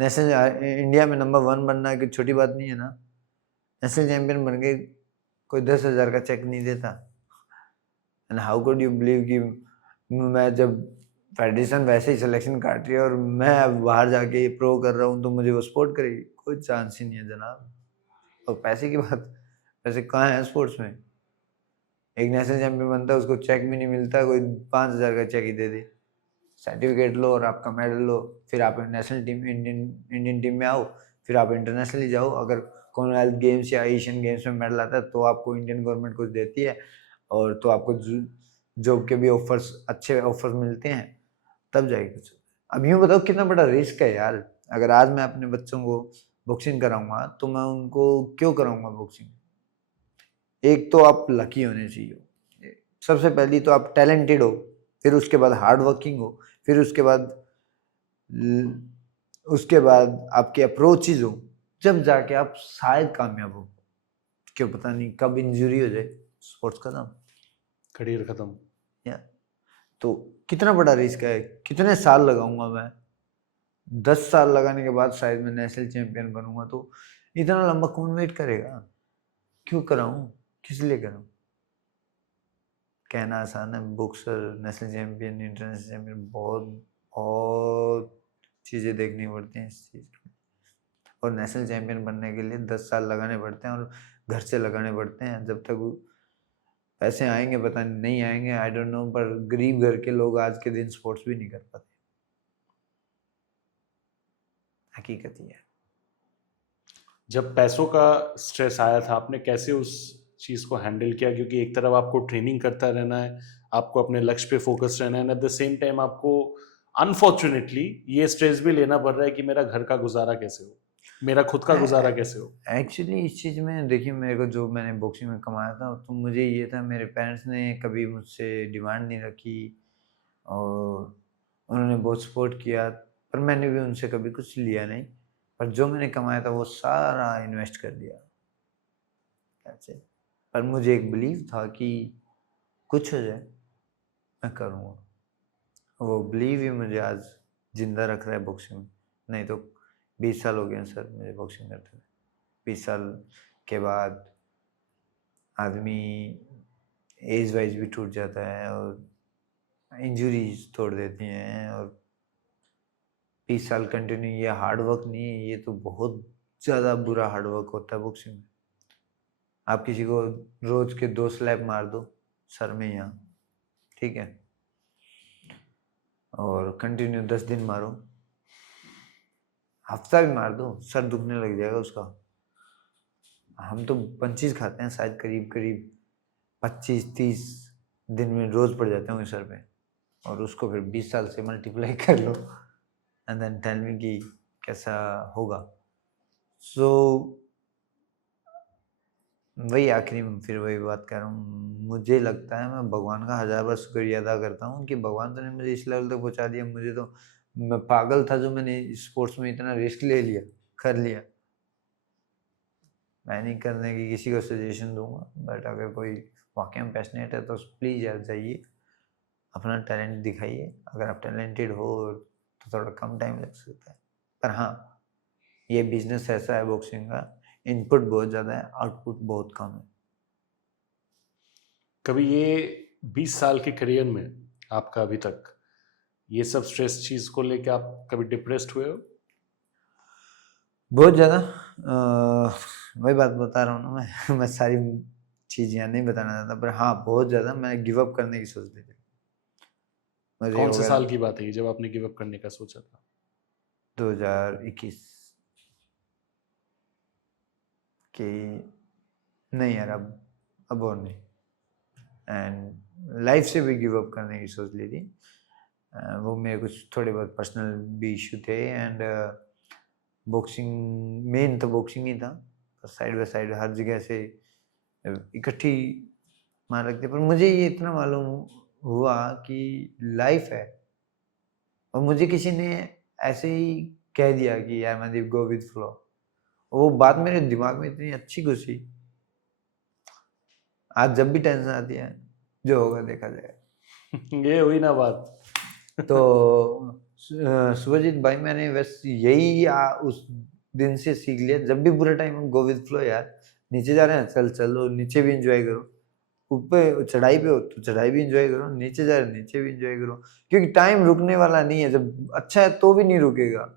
नेशनल इंडिया में नंबर 1 बनना की छोटी बात नहीं है ना। नेशनल चैंपियन बन के कोई 10,000 का चेक नहीं देता, and how could you believe कि मैं, जब फेडरेशन वैसे ही सिलेक्शन काट रही है और मैं अब बाहर जाके प्रो कर रहा हूँ तो मुझे वो सपोर्ट करेगी? कोई चांस ही नहीं है जनाब। और पैसे की बात, पैसे कहाँ है स्पोर्ट्स में? एक नेशनल चैंपियन बनता है उसको चेक भी नहीं मिलता, कोई 5,000 का चेक ही दे दे, सर्टिफिकेट लो और आपका मेडल लो, फिर आप नेशनल टीम इंडियन टीम में आओ, फिर आप इंटरनेशनली जाओ। अगर कॉमनवेल्थ गेम्स या एशियन गेम्स में मेडल आता है तो आपको इंडियन गवर्नमेंट कुछ देती है, और तो आपको जॉब के भी ऑफर्स, अच्छे ऑफर्स मिलते हैं, तब जाएगी कुछ। अब यूँ बताओ कितना बड़ा रिस्क है यार। अगर आज मैं अपने बच्चों को बॉक्सिंग कराऊंगा तो मैं उनको क्यों कराऊंगा बॉक्सिंग? एक तो आप लकी होने चाहिए, सबसे पहली तो आप टैलेंटेड हो, फिर उसके बाद हार्ड वर्किंग हो, फिर उसके बाद आपके अप्रोचेज हो, जब जाके आप शायद कामयाब हो। क्यों पता नहीं कब इंजरी हो जाए, स्पोर्ट्स खत्म, करियर खत्म। या तो कितना बड़ा रिस्क है। कितने साल लगाऊंगा मैं? 10 साल लगाने के बाद शायद मैं नेशनल चैंपियन बनूंगा, तो इतना लंबा कौन वेट करेगा? क्यों कराऊं, किस लिए कराऊं? कहना आसान है, boxer, national champion, international champion, बहुत बहुत चीज़ें देखनी पड़ती हैं इस चीज़ में। और नेशनल चैंपियन बनने के लिए 10 साल लगाने पड़ते हैं, और घर से लगाने पड़ते हैं। जब तक पैसे आएंगे पता नहीं आएंगे, आई डोंट नो, पर गरीब घर के लोग आज के दिन स्पोर्ट्स भी नहीं कर पाते, हकीकत ही है। जब पैसों का स्ट्रेस आया था, आपने कैसे उस चीज को हैंडल किया? क्योंकि एक तरफ आपको ट्रेनिंग करता रहना है, आपको अपने लक्ष्य पे फोकस रहना है, एट द सेम टाइम आपको अनफॉर्चुनेटली ये स्ट्रेस भी लेना पड़ रहा है कि मेरा घर का गुजारा कैसे हो, मेरा खुद का गुजारा कैसे हो। एक्चुअली इस चीज़ में देखिए, मेरे को जो मैंने बॉक्सिंग में कमाया था तो मुझे ये था, मेरे पेरेंट्स ने कभी मुझसे डिमांड नहीं रखी, और उन्होंने बहुत सपोर्ट किया, पर मैंने भी उनसे कभी कुछ लिया नहीं। पर जो मैंने कमाया था वो सारा इन्वेस्ट कर दिया ऐसे। पर मुझे एक बिलीव था कि कुछ हो जाए मैं करूँगा, वो बिलीव ही मुझे आज जिंदा रख रहा है बॉक्सिंग में। नहीं तो 20 साल हो गए सर मुझे बॉक्सिंग करते हुए। 20 साल के बाद आदमी एज वाइज भी टूट जाता है, और इंजरीज तोड़ देती हैं, और 20 साल कंटिन्यू, ये हार्ड वर्क नहीं है, ये तो बहुत ज़्यादा बुरा हार्ड वर्क होता है बॉक्सिंग में। आप किसी को रोज के 2 स्लैप मार दो सर में यहाँ, ठीक है, और कंटिन्यू 10 दिन मारो, हफ्ता भी मार दो, सर दुखने लग जाएगा उसका। हम तो पंचीज खाते हैं शायद करीब करीब 25-30 दिन में रोज पड़ जाते होंगे सर पे, और उसको फिर 20 साल से मल्टीप्लाई कर लो, एंड देन टेल मी कि कैसा होगा। सो वही आखिरी में फिर वही बात कर रहा हूँ, मुझे लगता है मैं भगवान का 1000 बार शुक्रिया अदा करता हूँ कि भगवान तो ने मुझे इस लेवल तक पहुँचा दिया। मुझे तो, मैं पागल था जो मैंने स्पोर्ट्स में इतना रिस्क ले लिया, कर लिया। मैं नहीं करने की किसी को सजेशन दूंगा, बट अगर कोई वाकई में पैशनेट है तो प्लीज़ यार जाइए, अपना टैलेंट दिखाइए। अगर आप टैलेंटेड हो तो थोड़ा कम टाइम लग सकता है, पर हाँ ये बिजनेस ऐसा है बॉक्सिंग का, इनपुट बहुत ज़्यादा है, आउटपुट बहुत कम है। कभी ये 20 साल के करियर में आपका अभी तक ये सब स्ट्रेस चीज को लेके आप कभी डिप्रेस्ड हुए हो? बहुत ज़्यादा, वही बात बता रहा हूँ ना मैं सारी चीज़ यहाँ नहीं बताना चाहता, पर हाँ बहुत ज़्यादा मैं गिव अप करने की सोच रही थी। कौन से साल की बात है जब आपने गिव अप करने का सोचा था? 2021 कि नहीं यार अब और नहीं, एंड लाइफ से भी गिव अप करने की सोच ली थी। वो मेरे कुछ थोड़े बहुत पर्सनल भी इशू थे, एंड बॉक्सिंग मेन तो बॉक्सिंग ही था, पर साइड बाय साइड हर जगह से इकट्ठी मार रखते। पर मुझे ये इतना मालूम हुआ कि लाइफ है, और मुझे किसी ने ऐसे ही कह दिया कि यार मनदीप गो विद फ्लो, वो बात मेरे दिमाग में इतनी अच्छी घुसी। आज जब भी टेंशन आती है, जो होगा देखा जाएगा ये हुई ना बात। तो सुभजीत भाई, मैंने बस यही उस दिन से सीख लिया, जब भी बुरा टाइम हो गो विद फ्लो यार, नीचे जा रहे हैं चल चलो, नीचे भी एंजॉय करो, ऊपर चढ़ाई पे हो तो चढ़ाई भी एंजॉय करो, नीचे जा रहे हैं नीचे भी एंजॉय करो, क्योंकि टाइम रुकने वाला नहीं है। जब अच्छा है तो भी नहीं रुकेगा,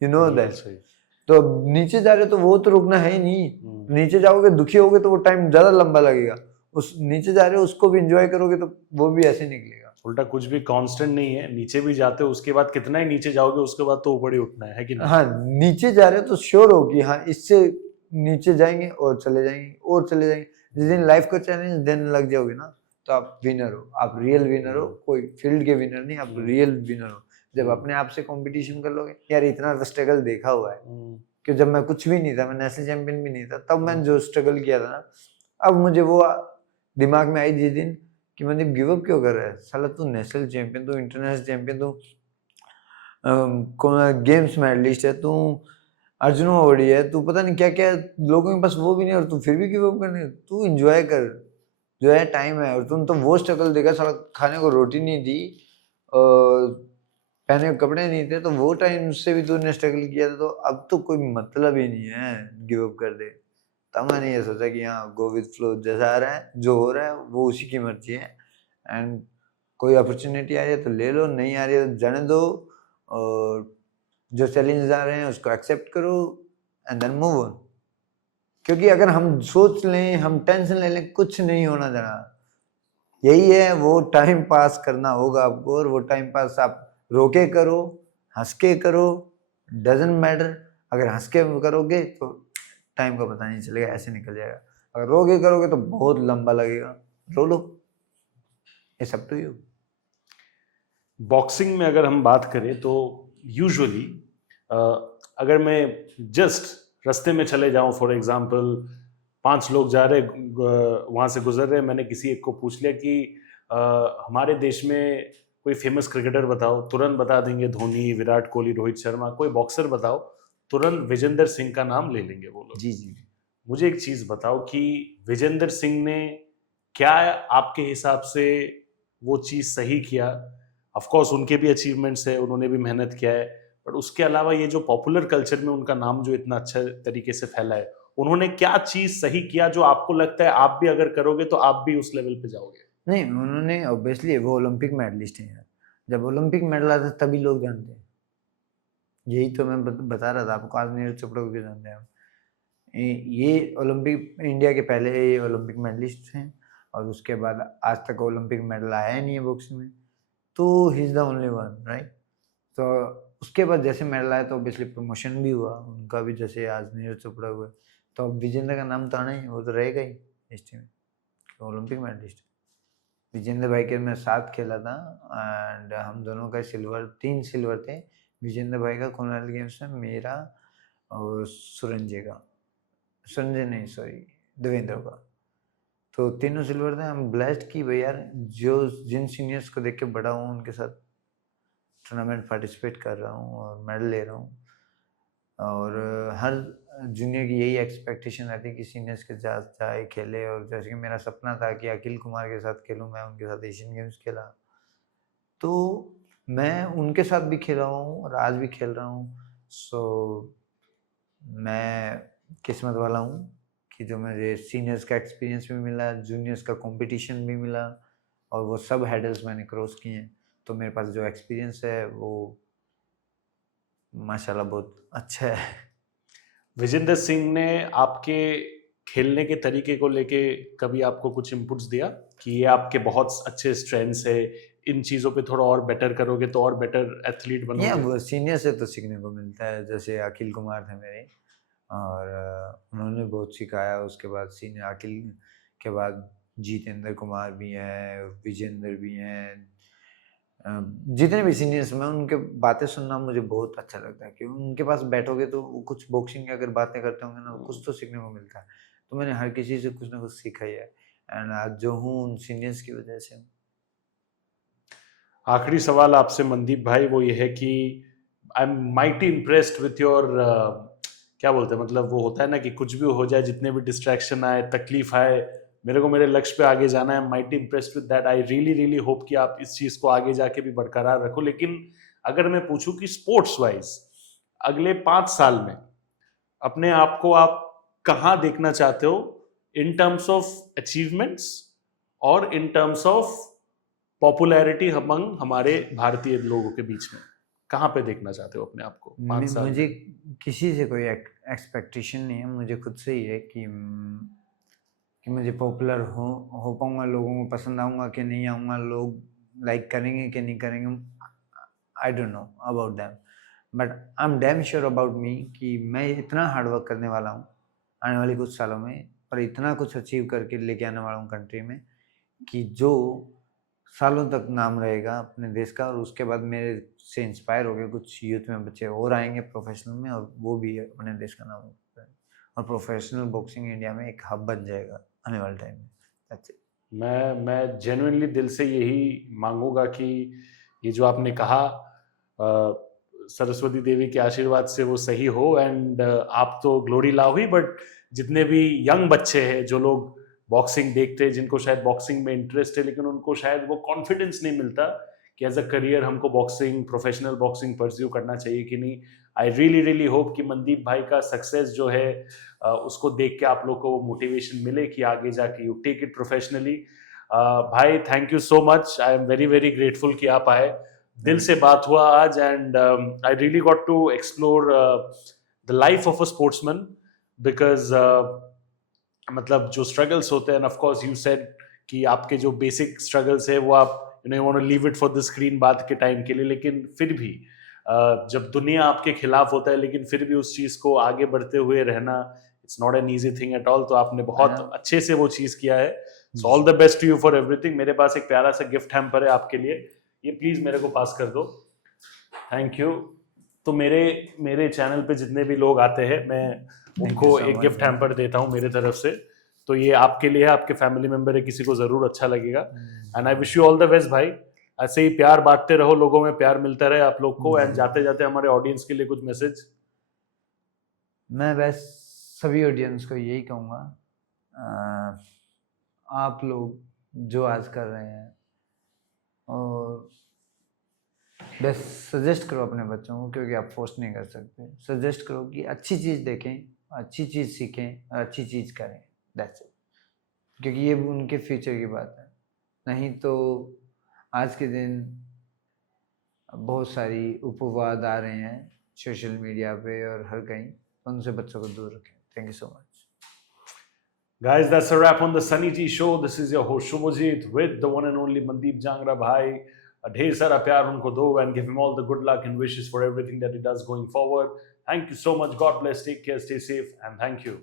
यू नो दैट। तो नीचे जा रहे हो तो वो तो रुकना है ही नहीं, नीचे जाओगे दुखी होगे तो वो टाइम ज्यादा लंबा लगेगा, उस नीचे जा रहे हो उसको भी एंजॉय करोगे तो वो भी ऐसे निकलेगा। उल्टा कुछ भी कांस्टेंट नहीं है, नीचे भी जाते हो उसके बाद कितना ही नीचे जाओगे उसके बाद तो ऊपर ही उठना है कि नहीं? हाँ, नीचे जा रहे हो तो श्योर हो कि हाँ इससे नीचे जाएंगे और चले जाएंगे और चले जाएंगे। जिस दिन लाइफ को चैलेंज देने लग जाओगे ना तो आप विनर हो, आप रियल विनर हो, कोई फील्ड के विनर नहीं, आप रियल विनर हो। जब अपने आप से कंपटीशन कर लोगे, यार इतना स्ट्रगल देखा हुआ है कि जब मैं कुछ भी नहीं था, मैं नेशनल चैंपियन भी नहीं था, तब मैंने जो स्ट्रगल किया था ना, अब मुझे वो दिमाग में आई जिस दिन कि मतलब गिव अप क्यों कर रहा है साला, तू नेशनल चैंपियन, तू इंटरनेशनल चैंपियन, तू गेम्स मेडलिस्ट है, तू अर्जुन अवार्डी है, तू पता नहीं क्या क्या, लोगों के पास वो भी नहीं और तू फिर भी गिव अप करने, तू एंजॉय कर, जो है टाइम है। और तुम तो वो स्ट्रगल देखा साला, खाने को रोटी नहीं दी और पहने को कपड़े नहीं थे, तो वो टाइम से भी तूने स्ट्रगल किया था, तो अब तो कोई मतलब ही नहीं है गिव अप कर दे। तब मैंने ये सोचा कि हाँ गो विद फ्लो, जैसा आ रहा है जो हो रहा है वो उसी की मर्जी है, एंड कोई अपॉर्चुनिटी आ रही है तो ले लो, नहीं आ रही है तो जाने दो, और जो चैलेंजेस आ रहे हैं उसको एक्सेप्ट करो एंड देन मूव ऑन। क्योंकि अगर हम सोच लें, हम टेंशन ले लें, कुछ नहीं होना जरा, यही है वो टाइम पास करना होगा आपको, और वो टाइम पास आप रोके करो, हंस के करो, डजेंट मैटर। अगर हंस के करोगे तो टाइम का पता नहीं चलेगा, ऐसे निकल जाएगा, अगर रो के करोगे तो बहुत लंबा लगेगा, रो लो, it's up to you. Boxing में अगर हम बात करें तो यूजुअली अगर मैं जस्ट रास्ते में चले जाऊं, फॉर एग्जांपल 5 लोग जा रहे वहां से गुजर रहे, मैंने किसी एक को पूछ लिया कि हमारे देश में कोई फेमस क्रिकेटर बताओ, तुरंत बता देंगे धोनी, विराट कोहली, रोहित शर्मा। कोई बॉक्सर बताओ, तुरंत विजेंदर सिंह का नाम ले लेंगे वो लोग। जी जी। मुझे एक चीज बताओ कि विजेंदर सिंह ने क्या आपके हिसाब से वो चीज सही किया? ऑफ कोर्स उनके भी अचीवमेंट्स है, उन्होंने भी मेहनत किया है, बट उसके अलावा ये जो पॉपुलर कल्चर में उनका नाम जो इतना अच्छा तरीके से फैला है, उन्होंने क्या चीज सही किया जो आपको लगता है आप भी अगर करोगे तो आप भी उस लेवल पे जाओगे? नहीं, उन्होंने ऑब्वियसली, वो ओलंपिक मेडलिस्ट हैं यार, जब ओलंपिक मेडल आता है तभी लोग जानते हैं। यही तो मैं बता रहा था आपको, आज नीरज चोपड़ा को भी जानते हैं हम। ये ओलंपिक, इंडिया के पहले ये ओलंपिक मेडलिस्ट हैं, और उसके बाद आज तक ओलंपिक मेडल आया नहीं है बॉक्सिंग में, तो he is the only one, right. तो उसके बाद जैसे मेडल आया तो ऑब्वियसली प्रमोशन भी हुआ उनका भी, जैसे आज नीरज चोपड़ा हुआ, तो अब विजेंद्र का नाम तो आना ही, वो तो रहेगा ही हिस्ट्री में, ओलंपिक मेडलिस्ट। विजेंद्र भाई के मैं साथ खेला था, एंड हम दोनों का सिल्वर, 3 सिल्वर थे, विजेंद्र भाई का कॉमनवेल्थ गेम्स में, मेरा और सुरंजय का, संजय नहीं सॉरी, देवेंद्र का, तो तीनों सिल्वर थे। हम ब्लेस्ड की भाई यार, जो जिन सीनियर्स को देख के बड़ा हूँ उनके साथ टूर्नामेंट पार्टिसिपेट कर रहा हूँ और मेडल ले रहा हूँ, और हर जूनियर की यही एक्सपेक्टेशन रहती है कि सीनियर्स के साथ जाए खेले, और जैसे कि मेरा सपना था कि अखिल कुमार के साथ खेलूँ, मैं उनके साथ एशियन गेम्स खेला, तो मैं उनके साथ भी खेला हूँ और आज भी खेल रहा हूँ। सो मैं किस्मत वाला हूँ कि जो मुझे सीनियर्स का एक्सपीरियंस भी मिला, जूनियर्स का कंपटीशन भी मिला, और वो सब हैडल्स मैंने क्रॉस किए हैं, तो मेरे पास जो एक्सपीरियंस है वो माशाल्लाह बहुत अच्छा है। विजेंद्र सिंह ने आपके खेलने के तरीके को लेके कभी आपको कुछ इनपुट्स दिया कि ये आपके बहुत अच्छे स्ट्रेंथ्स है, इन चीज़ों पे थोड़ा और बेटर करोगे तो और बेटर एथलीट बनोगे? वो सीनियर से तो सीखने को मिलता है, जैसे अखिल कुमार थे मेरे, और उन्होंने बहुत सिखाया। उसके बाद सीनियर अखिल के बाद जितेंद्र कुमार भी हैं, विजेंद्र भी हैं, जितने भी सीनियर्स में उनके बातें सुनना मुझे बहुत अच्छा लगता है, कि उनके पास बैठोगे तो वो कुछ बॉक्सिंग की अगर बातें करते होंगे ना, कुछ तो सीखने को मिलता है। तो मैंने हर किसी से कुछ ना कुछ सीखा ही है, एंड आज जो हूँ उन सीनियर्स की वजह से। आखिरी सवाल आपसे मनदीप भाई वो ये है कि I am mighty impressed with your, क्या बोलते हैं, मतलब वो होता है ना कि कुछ भी हो जाए, जितने भी डिस्ट्रैक्शन आए, तकलीफ आए, मेरे को मेरे लक्ष्य पे आगे जाना है। Mighty impressed with that. I really really hope कि आप इस चीज़ को आगे जाके भी बरकरार रखो। लेकिन अगर मैं पूछूं कि स्पोर्ट्स वाइज अगले 5 साल में अपने आप को आप कहाँ देखना चाहते हो, इन टर्म्स ऑफ अचीवमेंट्स और in terms of popularity among हमारे भारतीय लोगों के बीच में, कहाँ पे देखना चाहते हो अपने आप को 5 साल मुझे में? किसी से कोई एक्सपेक्टेशन नहीं है, मुझे खुद से ही है कि कि मुझे पॉपुलर हो पाऊंगा, लोगों को पसंद आऊंगा कि नहीं आऊंगा, लोग लाइक करेंगे कि नहीं करेंगे, I don't know about them, but I am damn sure about me कि मैं इतना हार्ड वर्क करने वाला हूँ आने वाले कुछ सालों में, पर इतना कुछ अचीव करके लेके आने वाला हूँ कंट्री में कि जो सालों तक नाम रहेगा अपने देश का, और उसके बाद मेरे से इंस्पायर हो गए कुछ यूथ में बच्चे और आएंगे प्रोफेशनल में, और वो भी अपने देश का नाम करेंगे, और प्रोफेशनल बॉक्सिंग इंडिया में एक हब बन जाएगा आने वाले टाइम में। That's it. मैं जेन्युइनली दिल से यही मांगूंगा कि ये जो आपने कहा सरस्वती देवी के आशीर्वाद से वो सही हो, एंड आप तो ग्लोरी लाओ ही, बट जितने भी यंग बच्चे हैं जो लोग बॉक्सिंग देखते हैं, जिनको शायद बॉक्सिंग में इंटरेस्ट है लेकिन उनको शायद वो कॉन्फिडेंस नहीं मिलता कि एज अ करियर हमको बॉक्सिंग, प्रोफेशनल बॉक्सिंग परस्यू करना चाहिए कि नहीं, आई रियली होप कि मनदीप भाई का सक्सेस जो है उसको देख के आप लोग को मोटिवेशन मिले कि आगे जाके यू टेक इट प्रोफेशनली। भाई thank you so much, I am very grateful कि आप आए, दिल से बात हुआ आज, and I really got to explore the life of a sportsman, because मतलब जो स्ट्रगल्स होते हैं, ऑफ कोर्स यू सेड कि आपके जो बेसिक स्ट्रगल्स है वो आप you want to leave it for the screen बात के टाइम के लिए, लेकिन फिर भी जब दुनिया आपके खिलाफ होता है लेकिन फिर भी उस चीज को आगे बढ़ते हुए रहना, it's not an easy thing at all, तो आपने बहुत अच्छे से वो चीज किया है, so all the best to you for everything. मेरे पास एक प्यारा सा गिफ्ट हैम्पर है आपके लिए, ये प्लीज मेरे को पास कर दो, थैंक यू। तो मेरे चैनल पे जितने भी लोग आते हैं मैं उनको एक गिफ्ट हैम्पर देता हूँ मेरे तरफ से, तो ये आपके लिए है, आपके फैमिली मेंबर है, किसी को जरूर अच्छा लगेगा, and I wish you all the best भाई, ऐसे ही प्यार बांटते रहो, लोगों में प्यार मिलता रहे आप लोग को, एंड जाते जाते हमारे ऑडियंस के लिए कुछ मैसेज। मैं बस सभी ऑडियंस को यही कहूँगा, आप लोग जो आज कर रहे हैं, और बस सजेस्ट करो अपने बच्चों को, क्योंकि आप फोर्स नहीं कर सकते, सजेस्ट करो कि अच्छी चीज़ देखें, अच्छी चीज़ सीखें और अच्छी चीज़ करें, दैट्स इट, क्योंकि ये उनके फ्यूचर की बात है। नहीं तो आज के दिन बहुत सारी उपवाद आ रहे हैं सोशल मीडिया पे और हर कहीं, उनसे बच्चों को दूर रखें। Thank you so much Guys, that's a wrap on the Sunny G Show. This is your host Shubhajit with the one and only Mandeep Jangra bhai. ढेर सारा प्यार उनको दो, and give him all the good luck and wishes for everything that he does going forward. Thank you so much. God bless. Take care. Stay safe. And thank you.